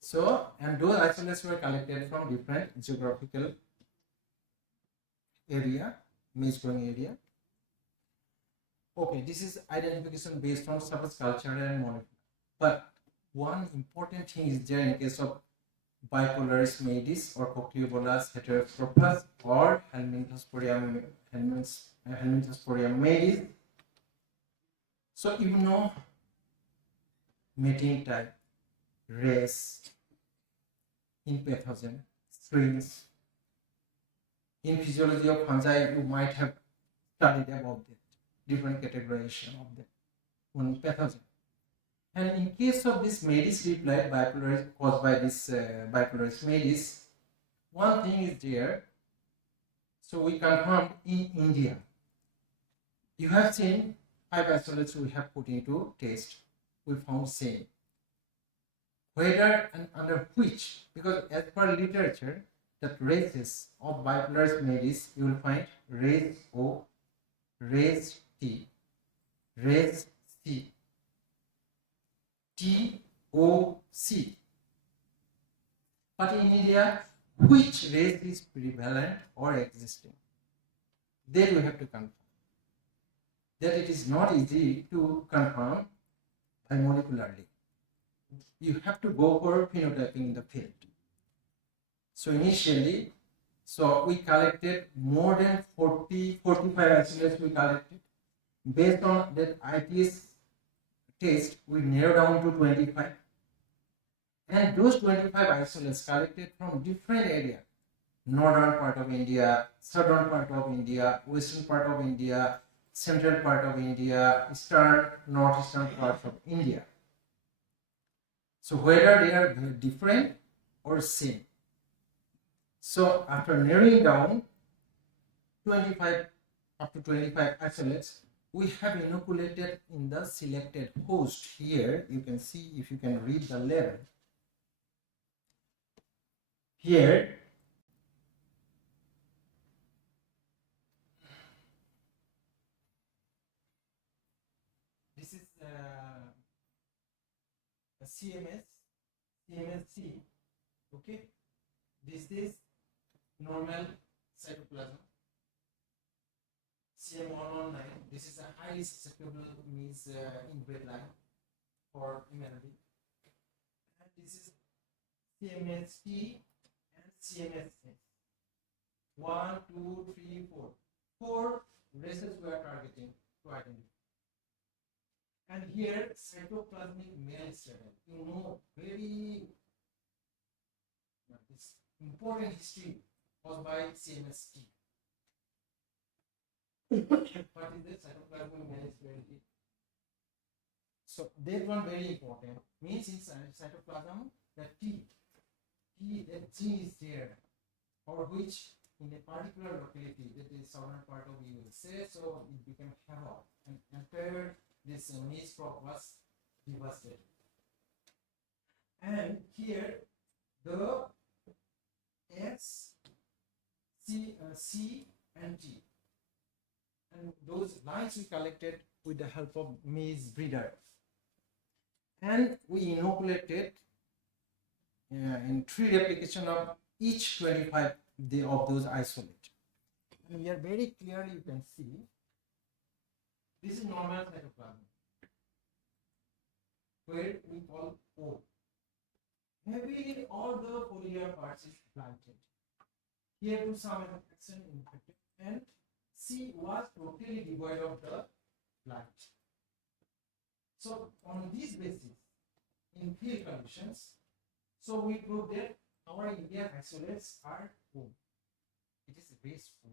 So, and those isolates were collected from different geographical area, maize growing area. Okay, this is identification based on surface culture and molecular. But one important thing is there in case of bipolaris MEDIS or Cochleobolus heterotropus or Helminthosporium MEDIS. So you know mating type, race, in pathogen, strains. In physiology of fungi, you might have studied about that, different categorization of that one pathogen. And in case of this MEDIS reply bipolaris caused by this bipolaris MEDIS, one thing is there. So we confirmed in India. You have seen 5 isolates we have put into test. We found same. Whether and under which, because as per literature, that races of bipolaris MEDIS, you will find race O, race T, race C, TOC. But in India, which race is prevalent or existing? Then we have to confirm. That it is not easy to confirm by molecularly. You have to go for phenotyping in the field. So initially, so we collected more than 45 isolates we collected. Based on that ITS test, we narrowed down to 25. And those 25 isolates collected from different areas. Northern part of India, southern part of India, western part of India, central part of India, eastern, northeastern parts of India. So whether they are different or same. So after narrowing down 25 up to 25 isolates, we have inoculated in the selected host. Here you can see, if you can read the label. Here this is a CMSC. Okay, this is normal cytoplasm. CM119. This is a highly susceptible means inbred line for MLB. And this is CMST and CMSS. 1, 2, 3, 4. 4 races we are targeting to identify. And here cytoplasmic male strain. You know, very this important history caused by CMST. What is the cytoplasmic male strain? So that one very important. Means in cytoplasm that that gene is there, for which in a particular locality, that is southern part of USA, so it became havoc and entire this maize crop was devastated. And here the S, C and T, and those lines we collected with the help of maize breeder, and we inoculated in 3 replication of each 25 of those isolate. And here very clearly you can see this is normal cytoplasm. where we call O. Heavily all the foliar parts is blighted. Here to some extent infected, and C was totally devoid of the blight. So on this basis, in field conditions, so we prove that our Indian isolates are O. It is base O,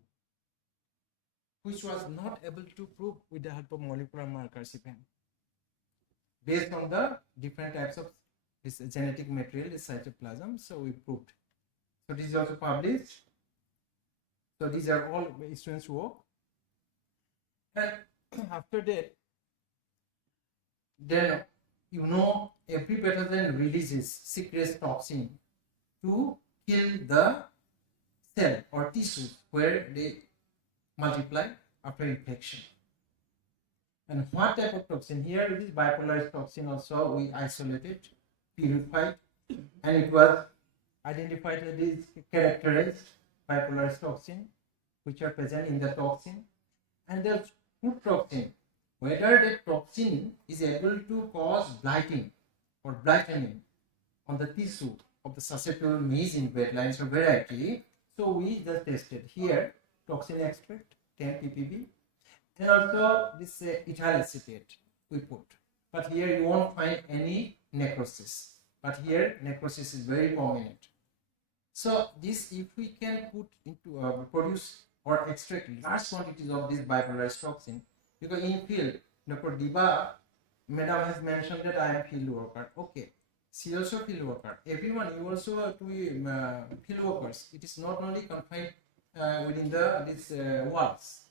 which was not able to prove with the help of molecular markers even. Based on the different types of this genetic material, the cytoplasm, so we proved. So this is also published. So these are all students' work. And after that, then every pathogen releases secretes toxin to kill the cell or tissue where they multiply after infection. And what type of toxin? Here it is bipolarized toxin also we isolated, purified, and it was identified that it is characterized bipolarized toxin which are present in the toxin. And the food toxin, whether the toxin is able to cause blighting or blightening on the tissue of the susceptible maize in bread lines or variety. So we just tested here toxin extract 10 ppb and also this ethyl acetate we put, but here you won't find any necrosis, but here necrosis is very prominent. So this, if we can put into produce or extract large quantities of this bipolarized toxin, because in field Dr. Diba madam has mentioned that I am field worker. Okay, she also field worker. Everyone, you also field workers. It is not only confined within these walls.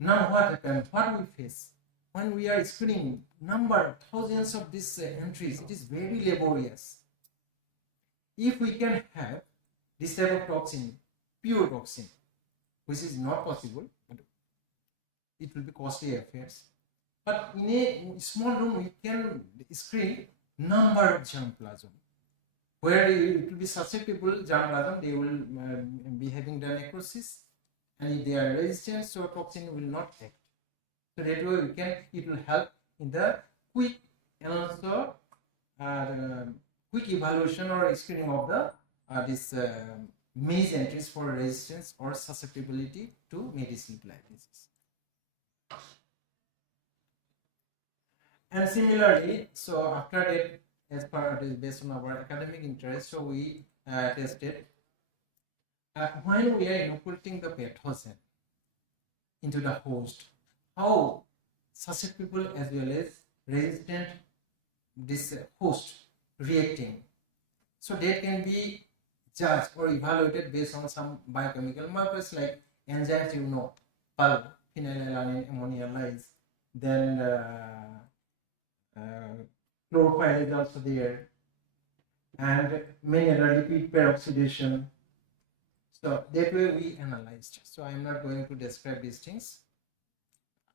Now what happens? What we face when we are screening number thousands of these entries? It is very laborious. If we can have this type of toxin, pure toxin, which is not possible, but it will be costly affairs. But in a small room, we can screen number of germplasm, where it will be susceptible germplasm, they will be having the necrosis, and if they are resistant, so toxin will not act. So that way we can, it will help in the quick and also quick evaluation or screening of the this maize entries for resistance or susceptibility to medicinal plant disease. And similarly, so after that, as part of based on our academic interest, so we tested when we are inoculating the pathogen into the host, how susceptible as well as resistant this host reacting. So that can be judged or evaluated based on some biochemical markers like enzymes, PAL, phenylalanine ammoniase, then chlorophyll is also there, and many other lipid peroxidation. So that way we analyzed. So I am not going to describe these things.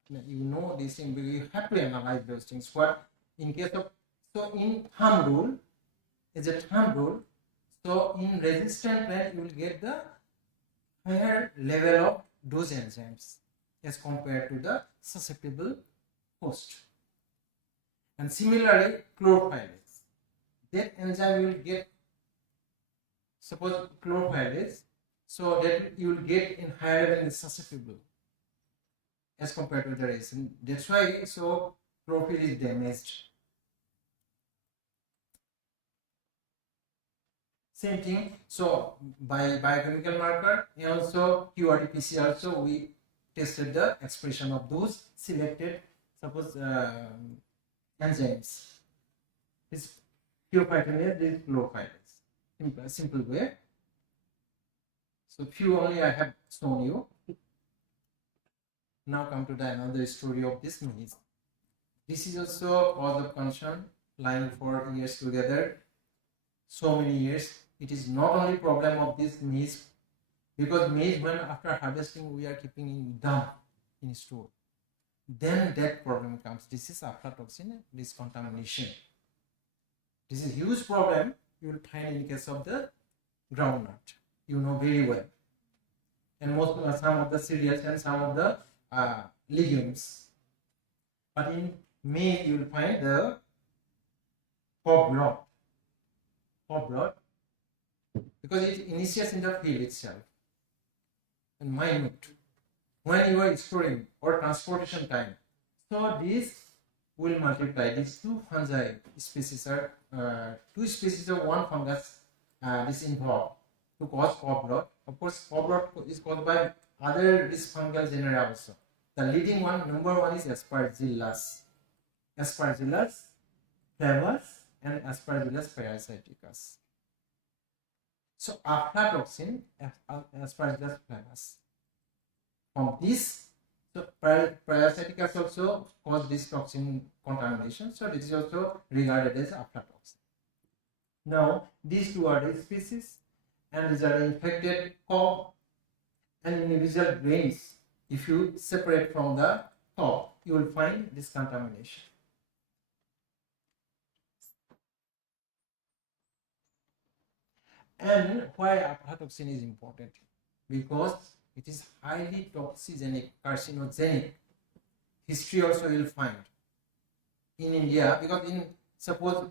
These things, we have to analyze those things. What in case of, so in thumb rule, is a thumb rule. So in resistant plant, you will get the higher level of those enzymes as compared to the susceptible host. And similarly, chlorophyllase, that enzyme will get, suppose chlorophyllase, so that you will get in higher than susceptible as compared to the resistant. That's why so chlorophyll is damaged. Same thing. So by biochemical marker and also QRT-PCR also we tested the expression of those selected, suppose enzymes. This phytophytonase, this chlorophyllase. Simple way. So few only I have shown you. Now come to the another story of this maize. This is also cause of concern, lying for years together, so many years. It is not only problem of this maize, because maize, when after harvesting we are keeping in dump in store, then that problem comes. This is aflatoxin, this contamination. This is huge problem you will find in case of the groundnut. You know very well, and most some of the cereals and some of the legumes. But in maize you will find the cord blood, because it initiates in the field itself and minute when you are storing or transportation time. So this will multiply. These two fungi species are two species of one fungus this involved to cause cord blood. Of course, cord blood is caused by other this fungal genera also. The leading one, number one, is Aspergillus flavus and Aspergillus parasiticus. So aflatoxin, Aspergillus flavus. From this, so parasiticus also cause this toxin contamination. So this is also regarded as aflatoxin. Now these two are the species, and these are the infected cob and individual grains. If you separate from the cob, you will find this contamination. And why aflatoxin is important? Because it is highly toxigenic, carcinogenic. History also you will find in India, because in suppose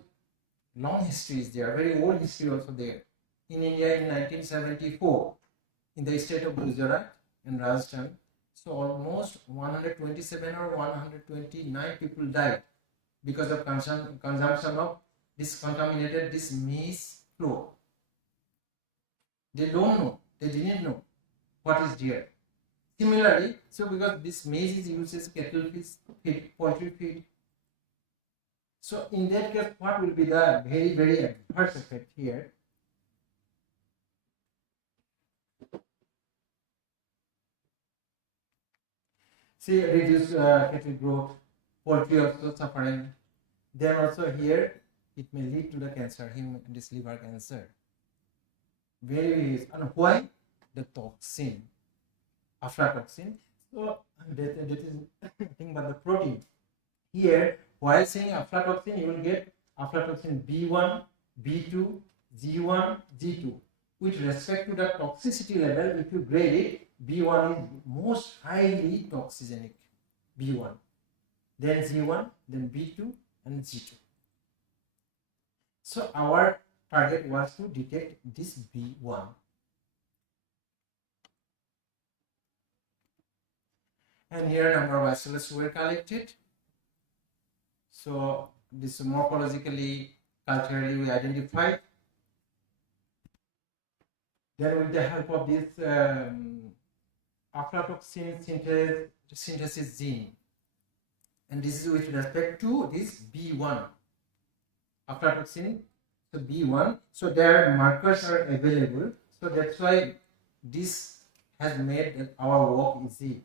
long history is there, very old history also there. In India in 1974, in the state of Gujarat and Rajasthan, so almost 127 or 129 people died because of consumption of this contaminated this maize flour. They don't know, they didn't know what is there. Similarly, so because this maize is used as cattle feed, poultry feed, so in that case, what will be the very, very adverse effect here? See, reduce cattle growth, poultry also suffering. Then also here, it may lead to the cancer, this liver cancer. Very, and why? The toxin, aflatoxin. So that is nothing but the protein. Here, while saying aflatoxin, you will get aflatoxin B1, B2, G1, G2. With respect to the toxicity level, if you grade it, B1 is most highly toxigenic. B1, then G1, then B2, and G2. So our target was to detect this B1. And here number of isolates were collected. So this morphologically, culturally we identified. Then with the help of this aflatoxin synthesis gene, and this is with respect to this B1 aflatoxin. So B1, so their markers are available. So that's why this has made our work easy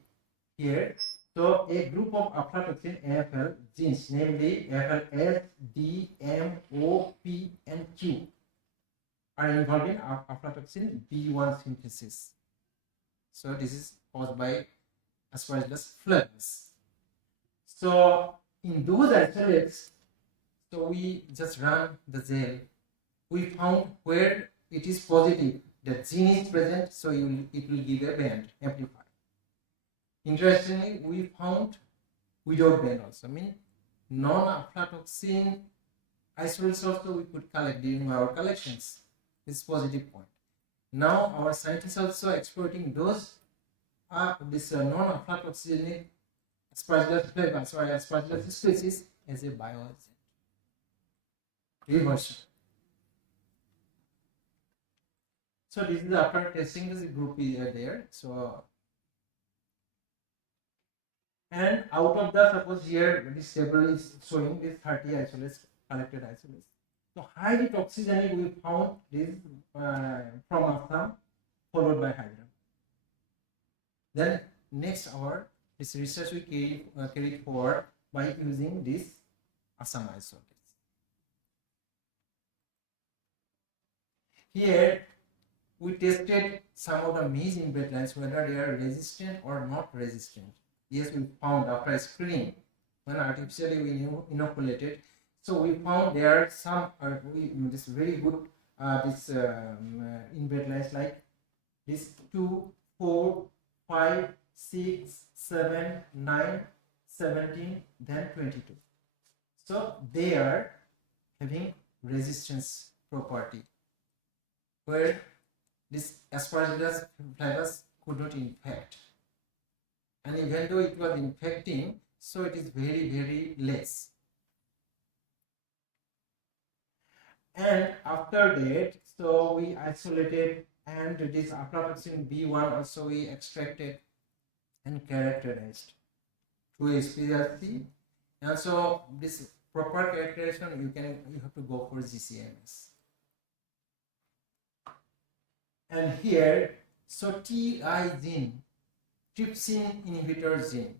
here. So a group of aflatoxin AFL genes, namely AFL S, D, M, O, P, and Q, are involved in aflatoxin B1 synthesis. So this is caused by Aspergillus flavus. So in those isolates, so we just run the gel. We found where it is positive, the gene is present, so it will give a band, amplify. Interestingly, we found without band also, mean non-aflatoxin isolates also we could collect during our collections. This positive point. Now our scientists also exploiting those this non-aflatoxinic Aspergillus flavus or Aspergillus species as a bioagent. Reversion. So this is after testing this group is there. So and out of the, suppose here this table is showing this 30 isolates, collected isolates. So highly toxigenic we found this from Assam followed by Hyderabad. Then next hour this research we carried forward by using this Assam isolates. Here we tested some of the maize inbred lines whether they are resistant or not resistant. Yes, we found after screening when artificially we inoculated. So we found there are some this very good inbred lines like this 2, 4, 5, 6, 7, 9, 17, then 22. So they are having resistance property, where this Aspergillus flavus could not infect, and even though it was infecting, so it is very less. And after that, so we isolated, and this aflatoxin B1 also we extracted and characterized through HPLC. And so this proper characterization you have to go for GCMS. And here, so TI gene, trypsin inhibitor gene,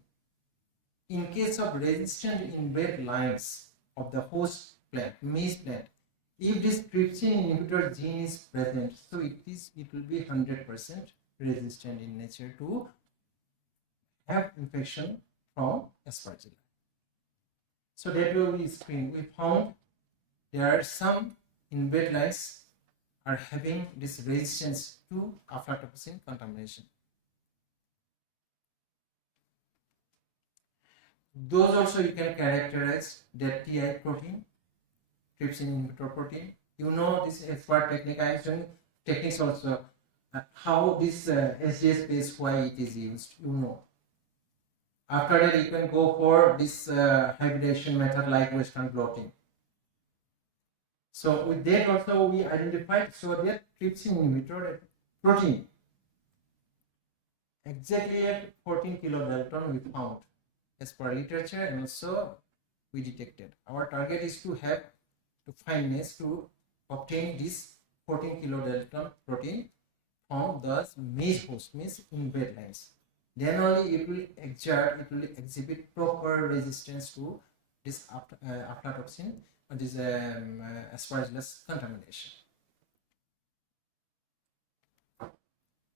in case of resistant inbred lines of the host plant, maize plant, if this trypsin inhibitor gene is present, so it will be 100% resistant in nature to have infection from Aspergillus. So that way we screen. We found there are some inbred lines are having this resistance to aflatoxin contamination. Those also you can characterize that TI protein, trypsin inhibitor protein. You know this expert technique. I am showing techniques also. How this SGS space, why it is used, you know. After that, you can go for this hybridization method like Western blotting. So with that also we identified, so that trypsin inhibitor protein exactly at 14 kilodalton we found as per literature, and also we detected. Our target is to have to fineness to obtain this 14 kilodalton protein from the maize host, means inbred lines. Then only it will exhibit proper resistance to this aflatoxin or this Aspergillus contamination.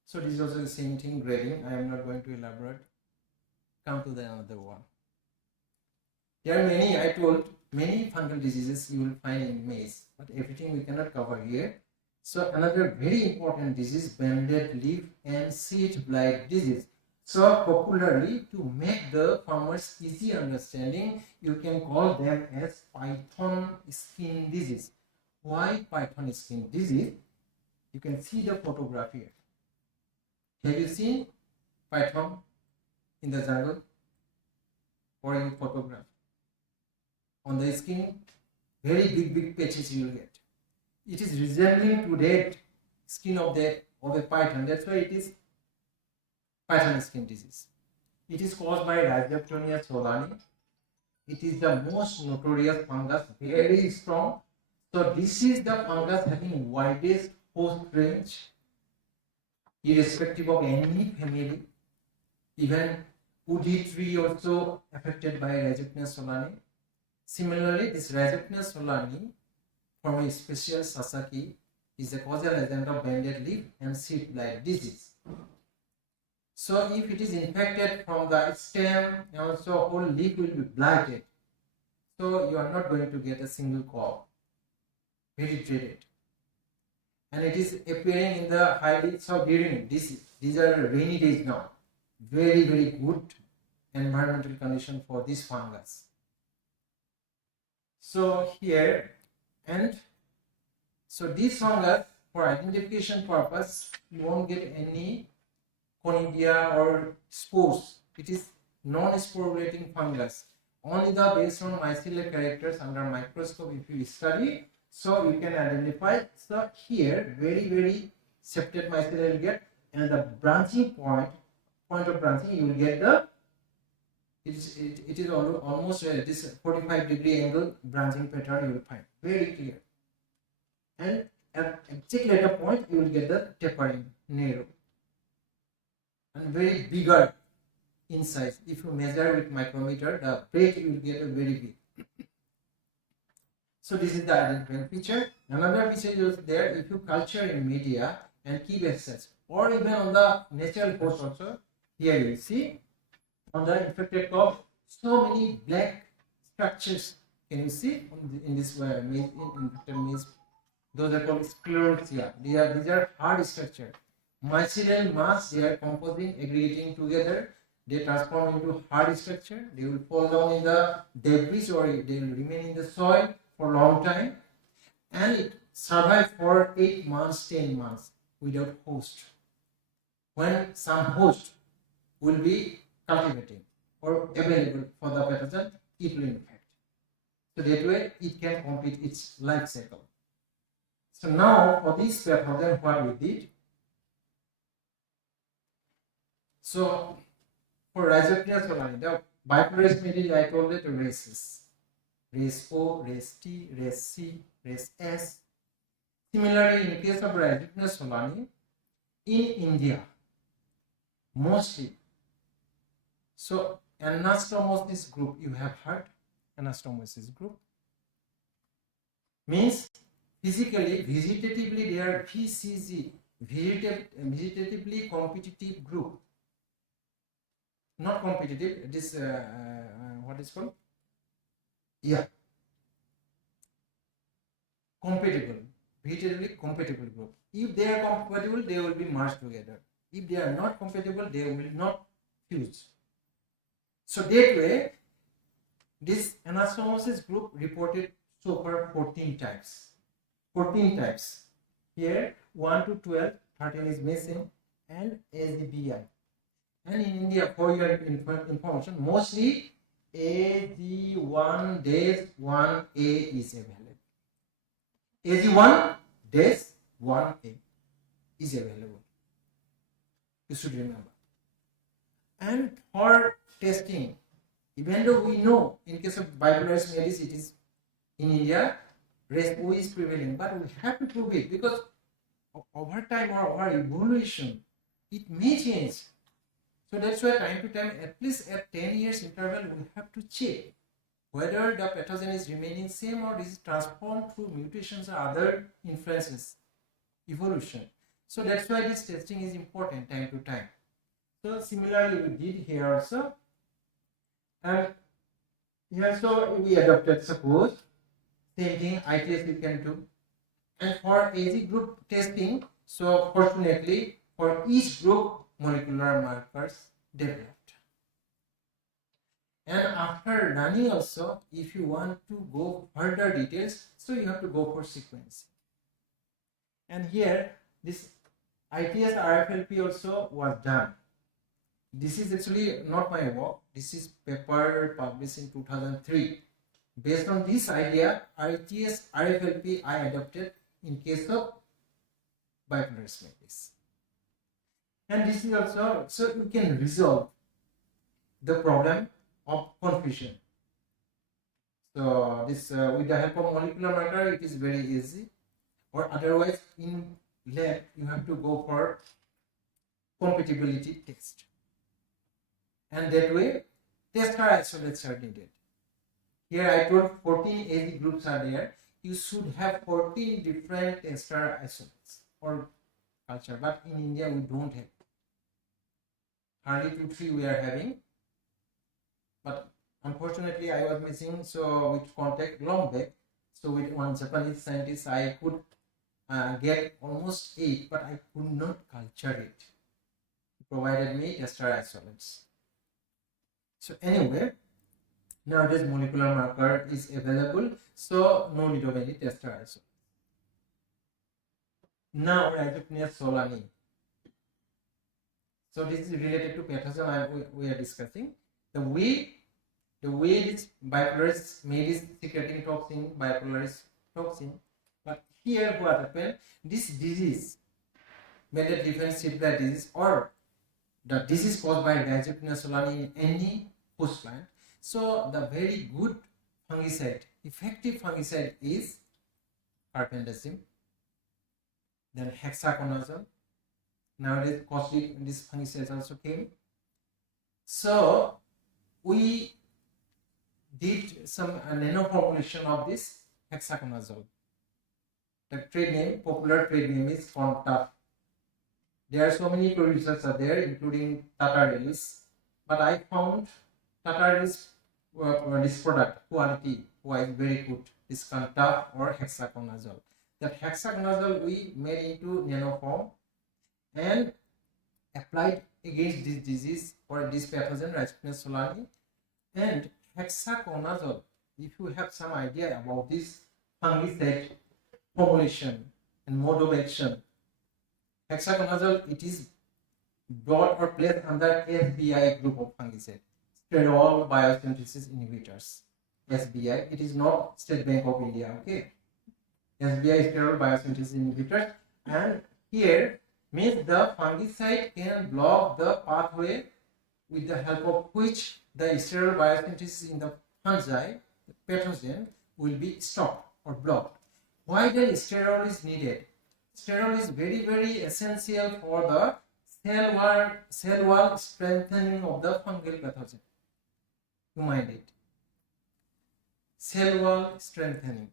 So this is also the same thing, grading. I am not going to elaborate. Come to the another one. There are many, I told, many fungal diseases you will find in maize, but everything we cannot cover here. So another very important disease, banded leaf and seed blight disease. So popularly, to make the farmers easy understanding, you can call them as python skin disease. Why python skin disease? You can see the photograph here. Have you seen python in the jungle? Or in photograph? On the skin, very big patches you will get. It is resembling to that skin of a python. That's why it is python skin disease. It is caused by Rhizoctonia solani. It is the most notorious fungus, very strong. So this is the fungus having widest host range, irrespective of any family. Even woody tree also affected by Rhizoctonia solani. Similarly, this Rhizoctonia solani from a special Sasaki is a causal agent of banded leaf and seed blight disease. So if it is infected from the stem, and also whole leaf will be blighted. So you are not going to get a single crop. Very dreaded. And it is appearing in the highly, so during this, these are rainy days now. Very good environmental condition for this fungus. So here, and so this fungus, for identification purpose, you won't get any conidia or spores. It is non-sporulating fungus. Only the based on mycelial characters under microscope if you study, so you can identify. So here, very septate mycelial get, and the branching point of branching, you will get the it is almost this 45-degree angle branching pattern you will find, very clear. And at exactly at a point you will get the tapering, narrow, and very bigger in size. If you measure with micrometer, the plate you will get a very big. So this is the identifying feature. Another feature is there, if you culture in media and keep access, or even on the natural host also. Here you see on the infected crop so many black structures. Can you see in this maize, in infected maize? Those are called sclerotia. These are hard structure. Mycelial mass, they are composing, aggregating together. They transform into hard structure. They will fall down in the debris, or they will remain in the soil for a long time. and it survives for 8 months, 10 months without host. When some host will be cultivating or available for the pathogen, it will infect. So that way it can complete its life cycle. So now for this pathogen, what we did, so for Rhizoctonia solani, the bipolar material I told it races. Race O, race T, race C, race S. Similarly, in case of Rhizoctonia solani, in India, mostly, so anastomosis group, you have heard anastomosis group, means physically, vegetatively they are VCG, vegetatively competitive group. Not competitive, this what is called? Yeah, compatible, vegetatively compatible group. If they are compatible, they will be merged together. If they are not compatible, they will not fuse. So that way, this anastomosis group reported so far 14 types. 14 types. Here 1 to 12, 13 is missing, and AZBI. And in India, for your information, mostly AG1-1A is available. AG1-1A is available. You should remember. And for testing, even though we know in case of bipolaris meris it is in India, race O is prevailing, but we have to prove it because over time or over evolution, it may change. So that's why time to time, at least at 10 years interval, we have to check whether the pathogen is remaining same or is transformed through mutations or other influences, evolution. So that's why this testing is important time to time. So similarly we did here also, and here so we adopted, suppose same thing ITS we can do, and for AG group testing, so fortunately for each group molecular markers developed. And after running also, if you want to go further details, so you have to go for sequencing. And here this ITS RFLP also was done. This is actually not my work. This is paper published in 2003. Based on this idea, ITS RFLP I adopted in case of bipolaris meris. And this is also, so you can resolve the problem of confusion. So this with the help of molecular marker, it is very easy. Or otherwise, in lab, you have to go for compatibility test. And that way, tester isolates are needed. Here I told 14 AZ groups are there. You should have 14 different tester isolates or culture, but in India we don't have. Hardly 2-3 we are having, but unfortunately I was missing. So with contact long back, so with one Japanese scientist I could get almost 8, but I could not culture it. He provided me tester isolates. So anyway, nowadays molecular marker is available, so no need of any tester isolates. Now Rhizoctonia solani. So this is related to pathogen we are discussing. The way this bipolaris meris secreting toxin, bipolaris toxin. But here what happened? This disease, whether different syphilis disease or the disease caused by Rhizoctonia solani in any host plant. So the very good fungicide, effective fungicide is carbendazim, then hexaconazole. Nowadays costly this fungicide also came. So we did some nano formulation of this hexaconazole. The trade name, popular trade name is Contaf. There are so many producers are there, including Tata Release, but I found Tata Release this product quality was very good. This Contaf or hexaconazole. That hexaconazole we made into nano form and applied against this disease or this pathogen Rhizoctonia solani. And hexaconazole, if you have some idea about this fungicide, formulation and mode of action. Hexaconazole, it is brought or placed under SBI group of fungicide, sterol biosynthesis inhibitors. SBI, it is not State Bank of India, okay? SBI sterol biosynthesis inhibitors, and here means the fungicide can block the pathway with the help of which the sterol biosynthesis in the fungi, the pathogen, will be stopped or blocked. Why then sterol is needed? Sterol is very, very essential for the cell wall strengthening of the fungal pathogen. You mind it. Cell wall strengthening.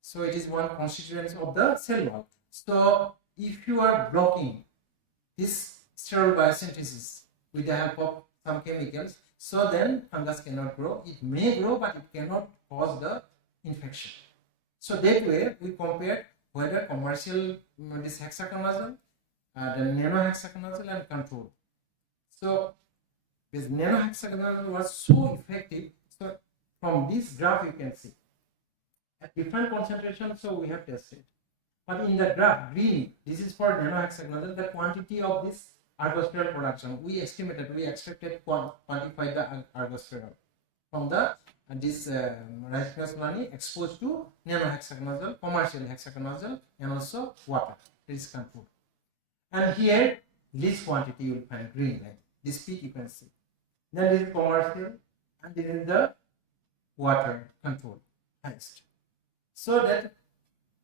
So it is one constituent of the cell wall. So if you are blocking this sterol biosynthesis with the help of some chemicals, so then fungus cannot grow. It may grow, but it cannot cause the infection. So that way we compare whether commercial this hexaconazole, the nanohexaconazole and control. So this nanohexaconazole was so effective. So from this graph you can see at different concentrations. So we have tested. But in the graph green, this is for nanohexaconazole, the quantity of this ergosterol production. We estimated, we extracted, quantified the ergosterol from the this Rhizoctonia solani exposed to nanohexaconazole, commercial hexaconazole, and also water. This is controlled. And here, this quantity you will find green line. This peak you can see. Then this is commercial, and this is the water control highest. So that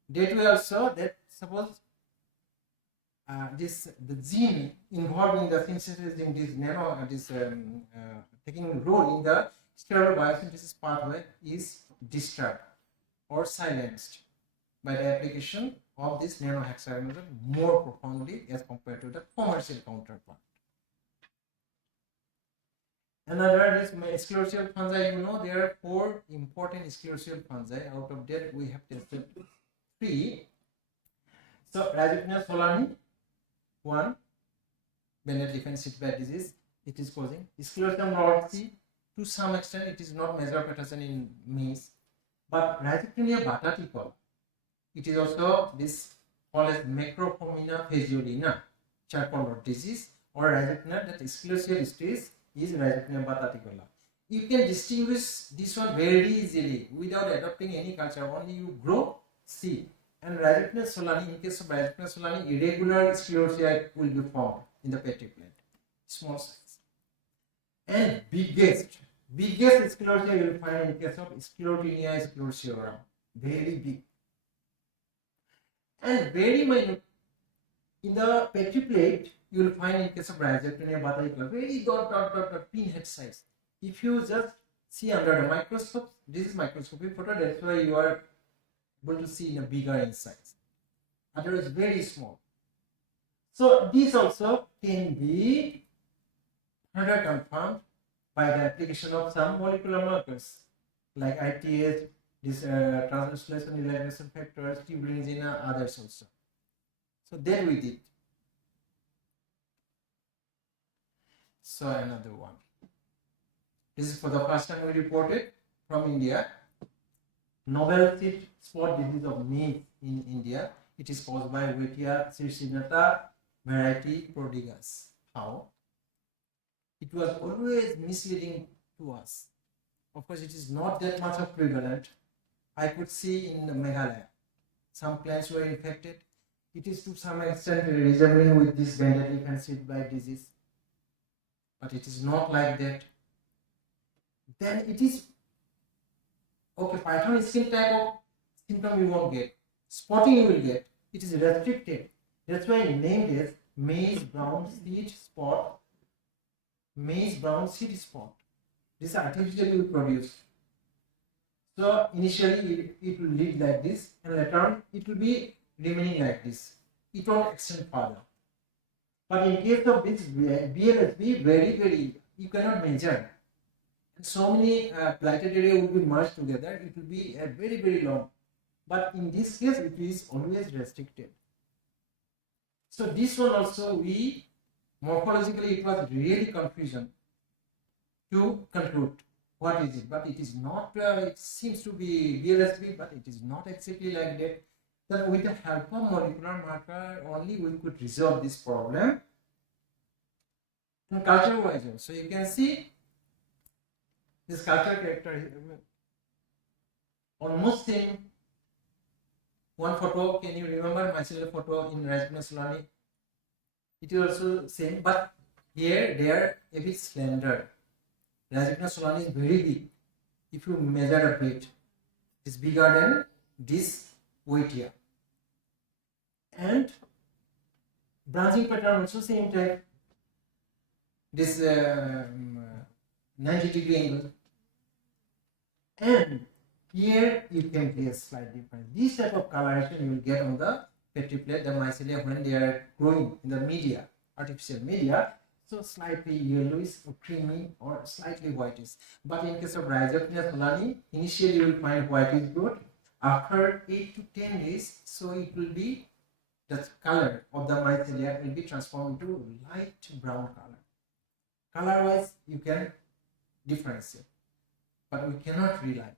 way also that suppose the gene involved in the synthesizing this taking role in the sterol biosynthesis pathway is disturbed or silenced by the application of this nanohexaconazole more profoundly as compared to the commercial counterpart. Another is sclerotial fungi. You know there are 4 important sclerotial fungi. Out of that we have tested 3. So Rhizoctonia solani, 1, Bennett-Liefeld seedbed disease. It is causing Sclerotium rhodesi. To some extent, it is not major pathogen in maize, but Rhizoctonia bataticola, it is also this called as Macropomina phaseolina, charcoal rot disease, or Rhizoctonia that sclerotial stage is Rhizoctonia bataticola. You can distinguish this one very easily without adopting any culture. Only you grow seed. And Rhizoctonia solani, in case of Rhizoctonia solani, irregular sclerotia will be formed in the petri plant, small size. And biggest sclerotia you will find in case of Sclerotinia sclerotiorum, very big. And very minute in the petri plate you will find in case of Rhizoctonia bataticola, very dot pinhead size. If you just see under the microscope, this is microscopic photo, that's why you are able to see in a bigger in size. Otherwise very small. So this also can be further confirmed by the application of some molecular markers like ITS, this translation elevation factors, tubulin and others also. So then we did. So another one. This is for the first time we reported from India. Novel seed spot disease of maize in India. It is caused by Wetia circinata variety prodigas. How? It was always misleading to us. Of course, it is not that much of prevalent. I could see in the Meghalaya, some plants were infected. It is to some extent resembling with this Bennett-Liefeld seedbed disease, but it is not like that. Then it is okay. Python skin type of symptom you won't get. Spotting you will get. It is restricted. That's why I named it maize brown seed spot. Maize brown seed spot. This is artificially produced. So initially it will lead like this, and later on it will be remaining like this. It won't extend further. But in case of this BLSB, very you cannot measure. And so many blighted area will be merged together. It will be very long. But in this case, it is always restricted. So this one also morphologically it was really confusion to conclude. what is it, but it is not, it seems to be BLSB, but it is not exactly like that. Then with the help of molecular marker only we could resolve this problem. And culture wise also, you can see this culture character almost same. One photo, can you remember myself photo in Rajpura Solani? It is also same, but here they are a bit slender. Rajpura Solani is very big. If you measure a bit, it is bigger than this weight here. And branching pattern also same type. This 90-degree angle. And here you can see a slight difference. This type of coloration you will get on the petri plate, the mycelia, when they are growing in the media, artificial media. So slightly yellowish or creamy or slightly whitish. But in case of Rhizoctonia solani, initially you will find whitish growth. After 8 to 10 days, so it will be, the color of the mycelia will be transformed into light brown color. Color wise you can differentiate, but we cannot rely.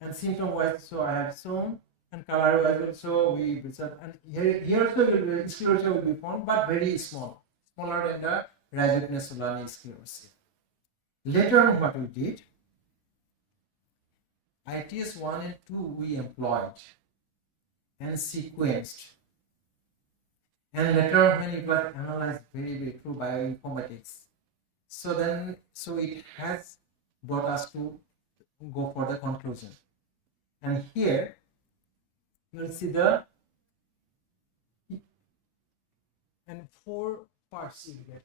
And symptom wise, so I have shown, and color wise also we research, and here also sclerosis will be found, but very small, smaller than the Rhizoctonia solani sclerosis. Later on, what we did, ITS 1 and 2 we employed and sequenced, and later when it was analyzed very through bioinformatics, so it has brought us to go for the conclusion. And here you will see the and 4 parts you get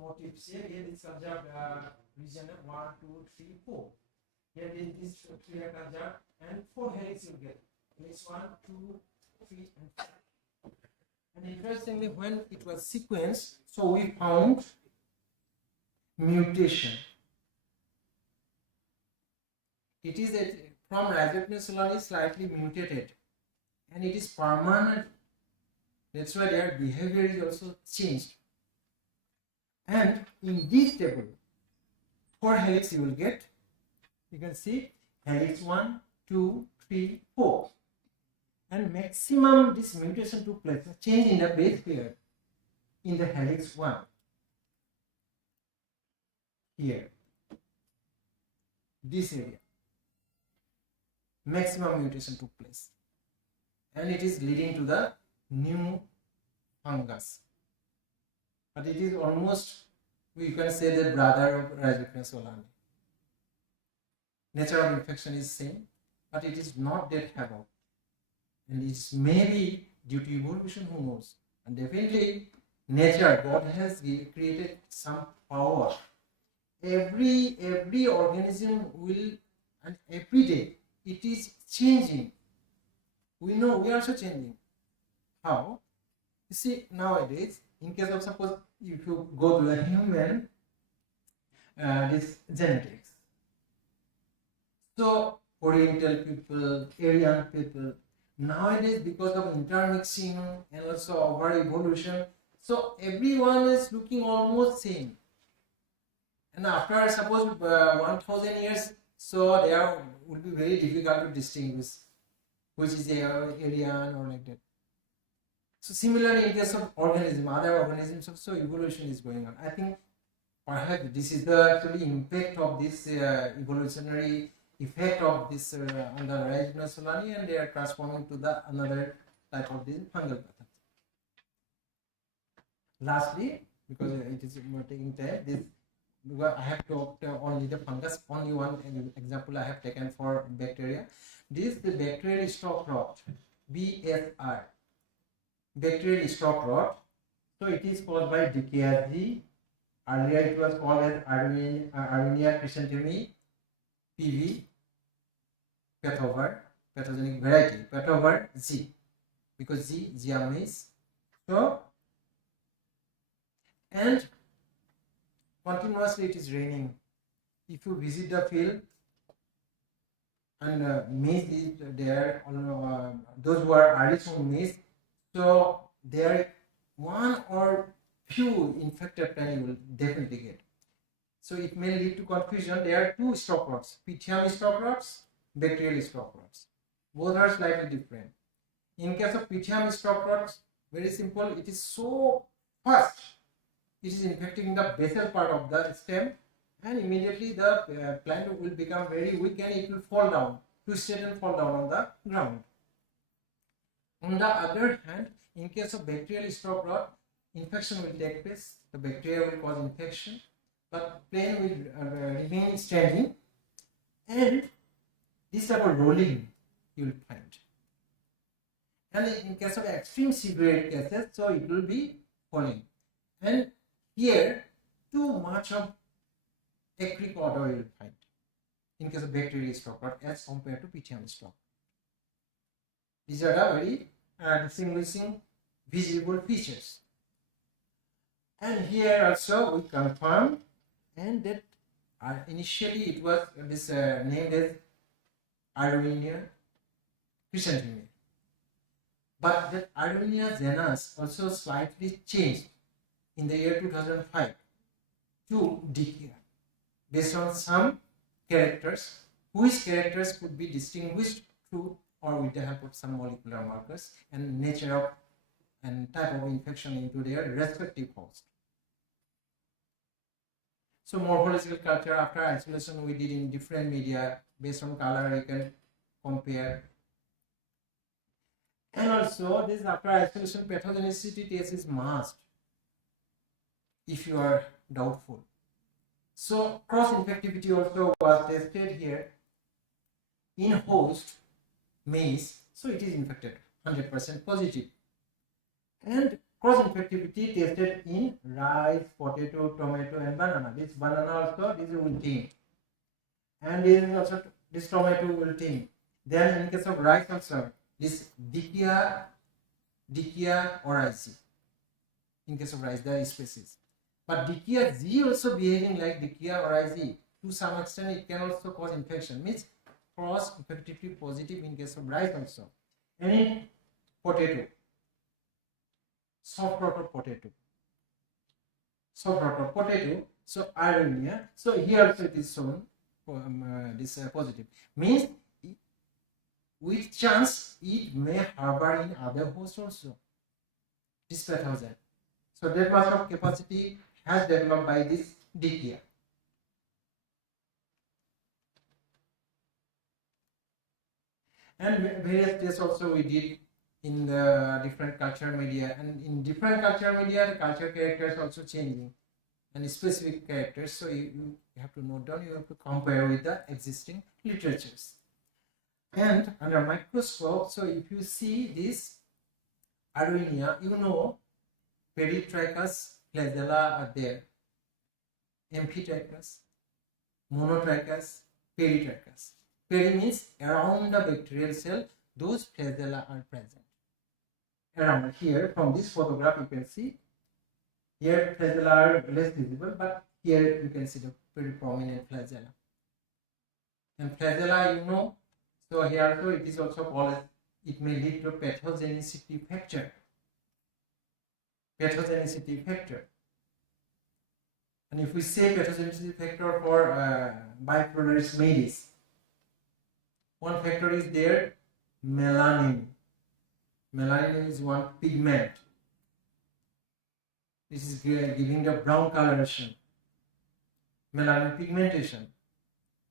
motifs. Here is conserved region 1, 2, 3, 4. Here is this 3 are conserved, and 4 helix you get. Helix 1, 2, 3, and 4. And interestingly, when it was sequenced, so we found mutation. It is from Rhizoctonia solani slightly mutated, and it is permanent. That's why their behavior is also changed. And in this table, 4 helix you will get. You can see helix 1, 2, 3, 4. And maximum this mutation took place, change in the base pair in the helix 1. Here, this area, maximum mutation took place, and it is leading to the new fungus. But it is almost, we can say, the brother of Rhizoctonia solani. Nature of infection is same, but it is not that havoc. And it's maybe due to evolution, who knows? And definitely nature, God has created some power. Every organism will, and every day it is changing. We know we are also changing. How? You see, nowadays, in case of, suppose if you go to a human, this genetics. So Oriental people, Aryan people, nowadays because of intermixing and also over evolution, so everyone is looking almost same. And after suppose 1000 years, so there would be very difficult to distinguish which is Aryan or like that. So similarly in case of organism, other organisms also evolution is going on. I think perhaps this is the actually impact of this evolutionary effect of this on the Rhizoctonia solani, and they are transforming to the another type of this fungal pattern. Lastly, because it is taking time, this I have talked only the fungus. Only one example I have taken for bacteria. This is the bacterial stalk rot, BSR, bacterial stalk rot. So it is caused by Dichiasis. Earlier it was called as Armenia chrysanthemi, PV, pathover, pathogenic variety, pathover Z, because Z, Ziamase. So, and continuously it is raining. If you visit the field and maize is there, those who are early sown maize, so there one or few infected plant you will definitely get. So it may lead to confusion. There are two stop rods, Pythium stop rods, bacterial stop rods. Both are slightly different. In case of Pythium stop rods, very simple, it is so fast. It is infecting the basal part of the stem, and immediately the plant will become very weak and it will fall down, twisted and fall down on the ground. On the other hand, in case of bacterial stop rod, infection will take place. The bacteria will cause infection, but plant will remain standing, and this type of rolling you will find. And in case of extreme severe cases, so it will be falling. And here, too much of acric odor you will find in case of bacterial stop rod as compared to Pythium stop. These are the very distinguishing visible features. And here also we confirm, and that initially it was this named as Arduinia chrysanthemum. But that Arduinia genus also slightly changed in the year 2005 to Dicia, based on some characters, whose characters could be distinguished through or with the help of some molecular markers and nature of and type of infection into their respective host. So morphological culture after isolation we did in different media based on color you can compare. And also this after isolation pathogenicity test is must if you are doubtful. So cross infectivity also was tested here in host maize, so it is infected 100% positive. And cross infectivity tested in rice, potato, tomato and banana. This banana also, this is wilting, and this is also this tomato wilting. Then in case of rice also, this Dicia orazi. In case of rice, there is species, but Dicia Z also behaving like Dicia orazi. To some extent, it can also cause infection. Means cross infectivity positive in case of rice also, and in potato. Soft rot of potato. So Arduinia. So here also it is shown this positive. Means with chance it may harbor in other hosts also. This pathogen. So that much of capacity has developed by this Dicia. And various tests also we did in the different culture media, and in different culture media the culture characters also changing and specific characters, so you have to note down, you have to compare with the existing literatures. And under microscope, so if you see this Arduinia, you know peritrichous flagella are there, amphitrichous, monotrichous, peritrichous. Peri means around the bacterial cell, those flagella are present. Around here, from this photograph you can see, here flagella are less visible, but here you can see the very prominent flagella. And flagella, you know, so here also it is also called as, it may lead to pathogenicity factor. And if we say pathogenicity factor for bipolaris malis, one factor is there, melanin. Melanin is one pigment. This is giving the brown coloration. Melanin pigmentation.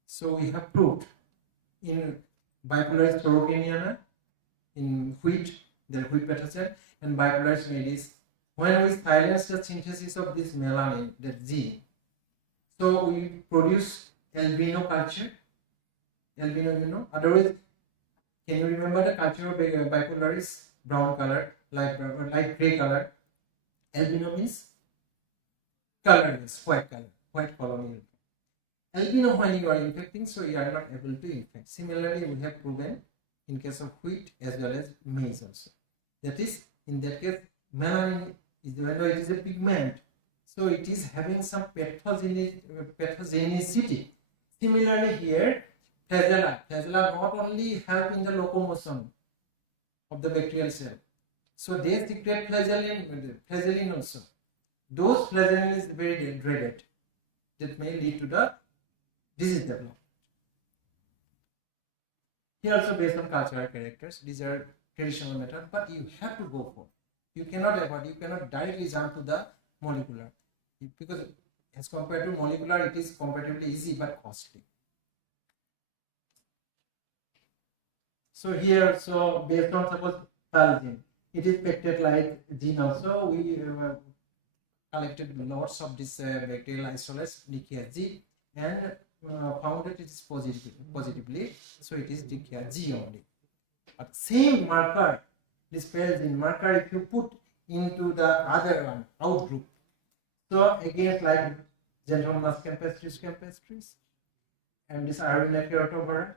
So we have proved in bipolaris sorokiniana, in wheat, the wheat pathogen, and bipolaris malis, when we silence the synthesis of this melanin, that gene, so we produce albino culture. Albino, you know, otherwise, can you remember the culture of bipolaris? Brown color, light gray color. Albino means colorless, white color, white colony. Albino when you are infecting, so you are not able to infect. Similarly, we have proven in case of wheat as well as maize also. That is, in that case, melanin is, even though it is a pigment, so it is having some pathogenicity. Similarly here, flagella not only help in the locomotion of the bacterial cell, so they secrete flagellin also. Those flagellin is very dreaded. that may lead to the disease development. Here also based on cultural characters, these are traditional methods, but you have to go for. You cannot avoid, you cannot directly jump to the molecular, because as compared to molecular, it is comparatively easy but costly. So here, so based on suppose pathogen, it is pectate like gene also. We collected lots of this bacterial isolates DKG and found that it is positively. So it is DKG only. But same marker, this pathogen marker, if you put into the other one, out group. So again, like GENOMICS campestris, and this RNA keratover.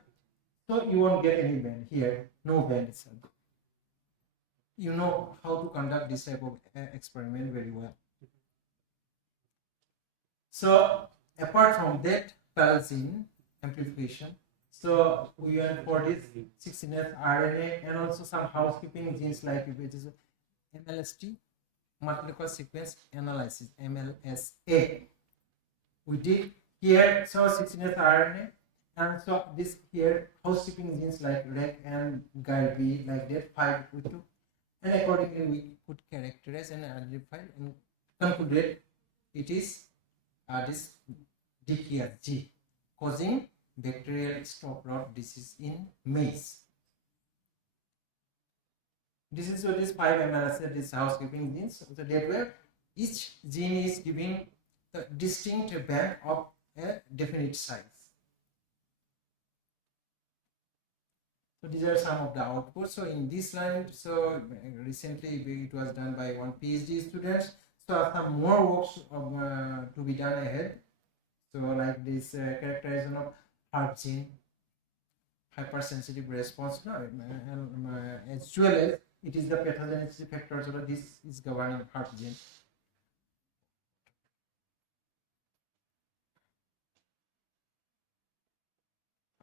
So you won't get any band here, no band itself. You know how to conduct this type of experiment very well. So apart from that, pathogen amplification. So we went for this 16S RNA and also some housekeeping genes like which is MLST, molecular sequence analysis, MLSA. We did here, so 16S RNA. And so this here housekeeping genes like REC and GALB like that 5 we took, and accordingly we could characterize and identify and concluded it is this DKG causing bacterial stop rot disease in maize. This is what is 5 MLSA, this housekeeping genes. So that way each gene is giving the distinct band of a definite size. So these are some of the outputs. So in this line, so recently it was done by one PhD student. So some more works to be done ahead. So like this characterization of HERP gene, hypersensitive response, as well as it is the pathogenicity factor. So this is governing HERP gene.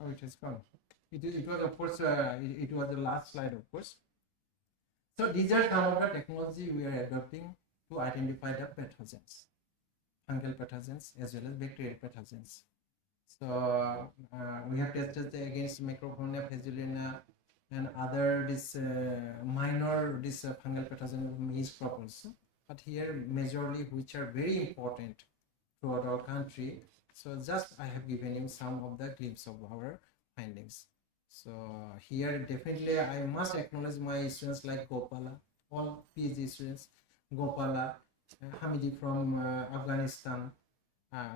Oh, it has gone. It was of course it was the last slide, of course. So these are some of the technology we are adopting to identify the pathogens, fungal pathogens as well as bacterial pathogens. So we have tested against Microbiota, Fazulina, and other this minor this fungal pathogen maize crop also. But here majorly which are very important throughout our country. So just I have given you some of the glimpse of our findings. So here definitely I must acknowledge my students like Gopala, all PhD students, Gopala, Hamidi from Afghanistan,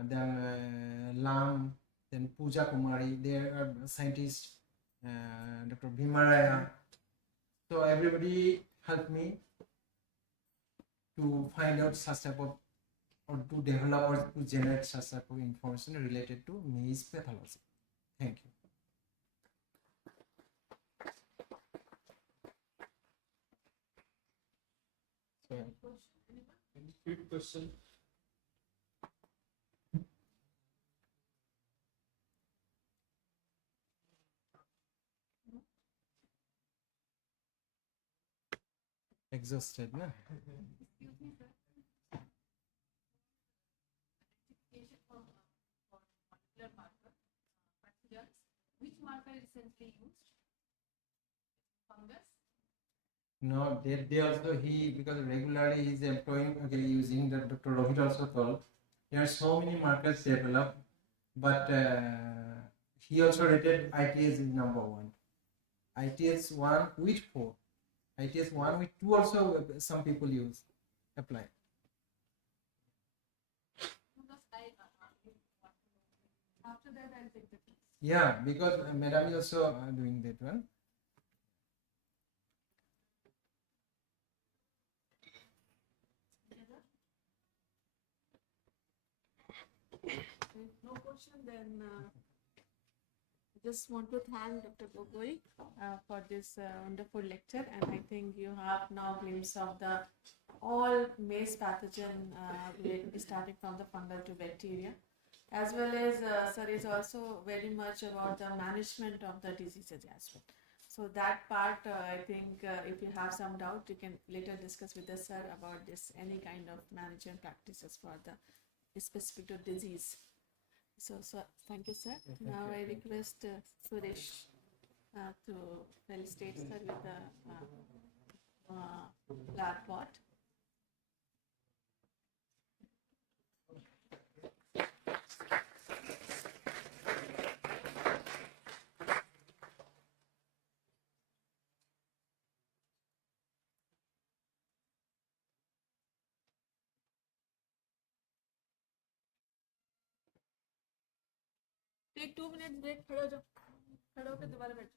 then Lam, then Pooja Kumari, they are scientists, Dr. Bhimaraya. So everybody helped me to find out such type of, or to develop or to generate such type of information related to maize pathology. Thank you. Any quick question? Exhausted, no? Excuse me, sir. Identification for molecular marker, pathogens. Which marker is essentially used? Fungus. No, they also because regularly he is employing using the Dr. Rohit also told there are so many markers developed, but he also rated ITS is number 1. ITS 1 with 4. ITS 1 with 2 also some people use, apply. Because after that I'll take the test. Yeah, because Madam is also doing that one. No question, then I just want to thank Dr. Gogoi for this wonderful lecture, and I think you have now glimpse of the all maize pathogen starting from the fungal to bacteria, as well as sir is also very much about the management of the diseases as well. So that part, I think if you have some doubt, you can later discuss with the sir about this, any kind of management practices for the specific to disease. So thank you, sir. Now I request Suresh to felicitate sir with the flower pot. Take 2 minutes break. खड़े हो जाओ. खड़े होकर दोबारा बैठो.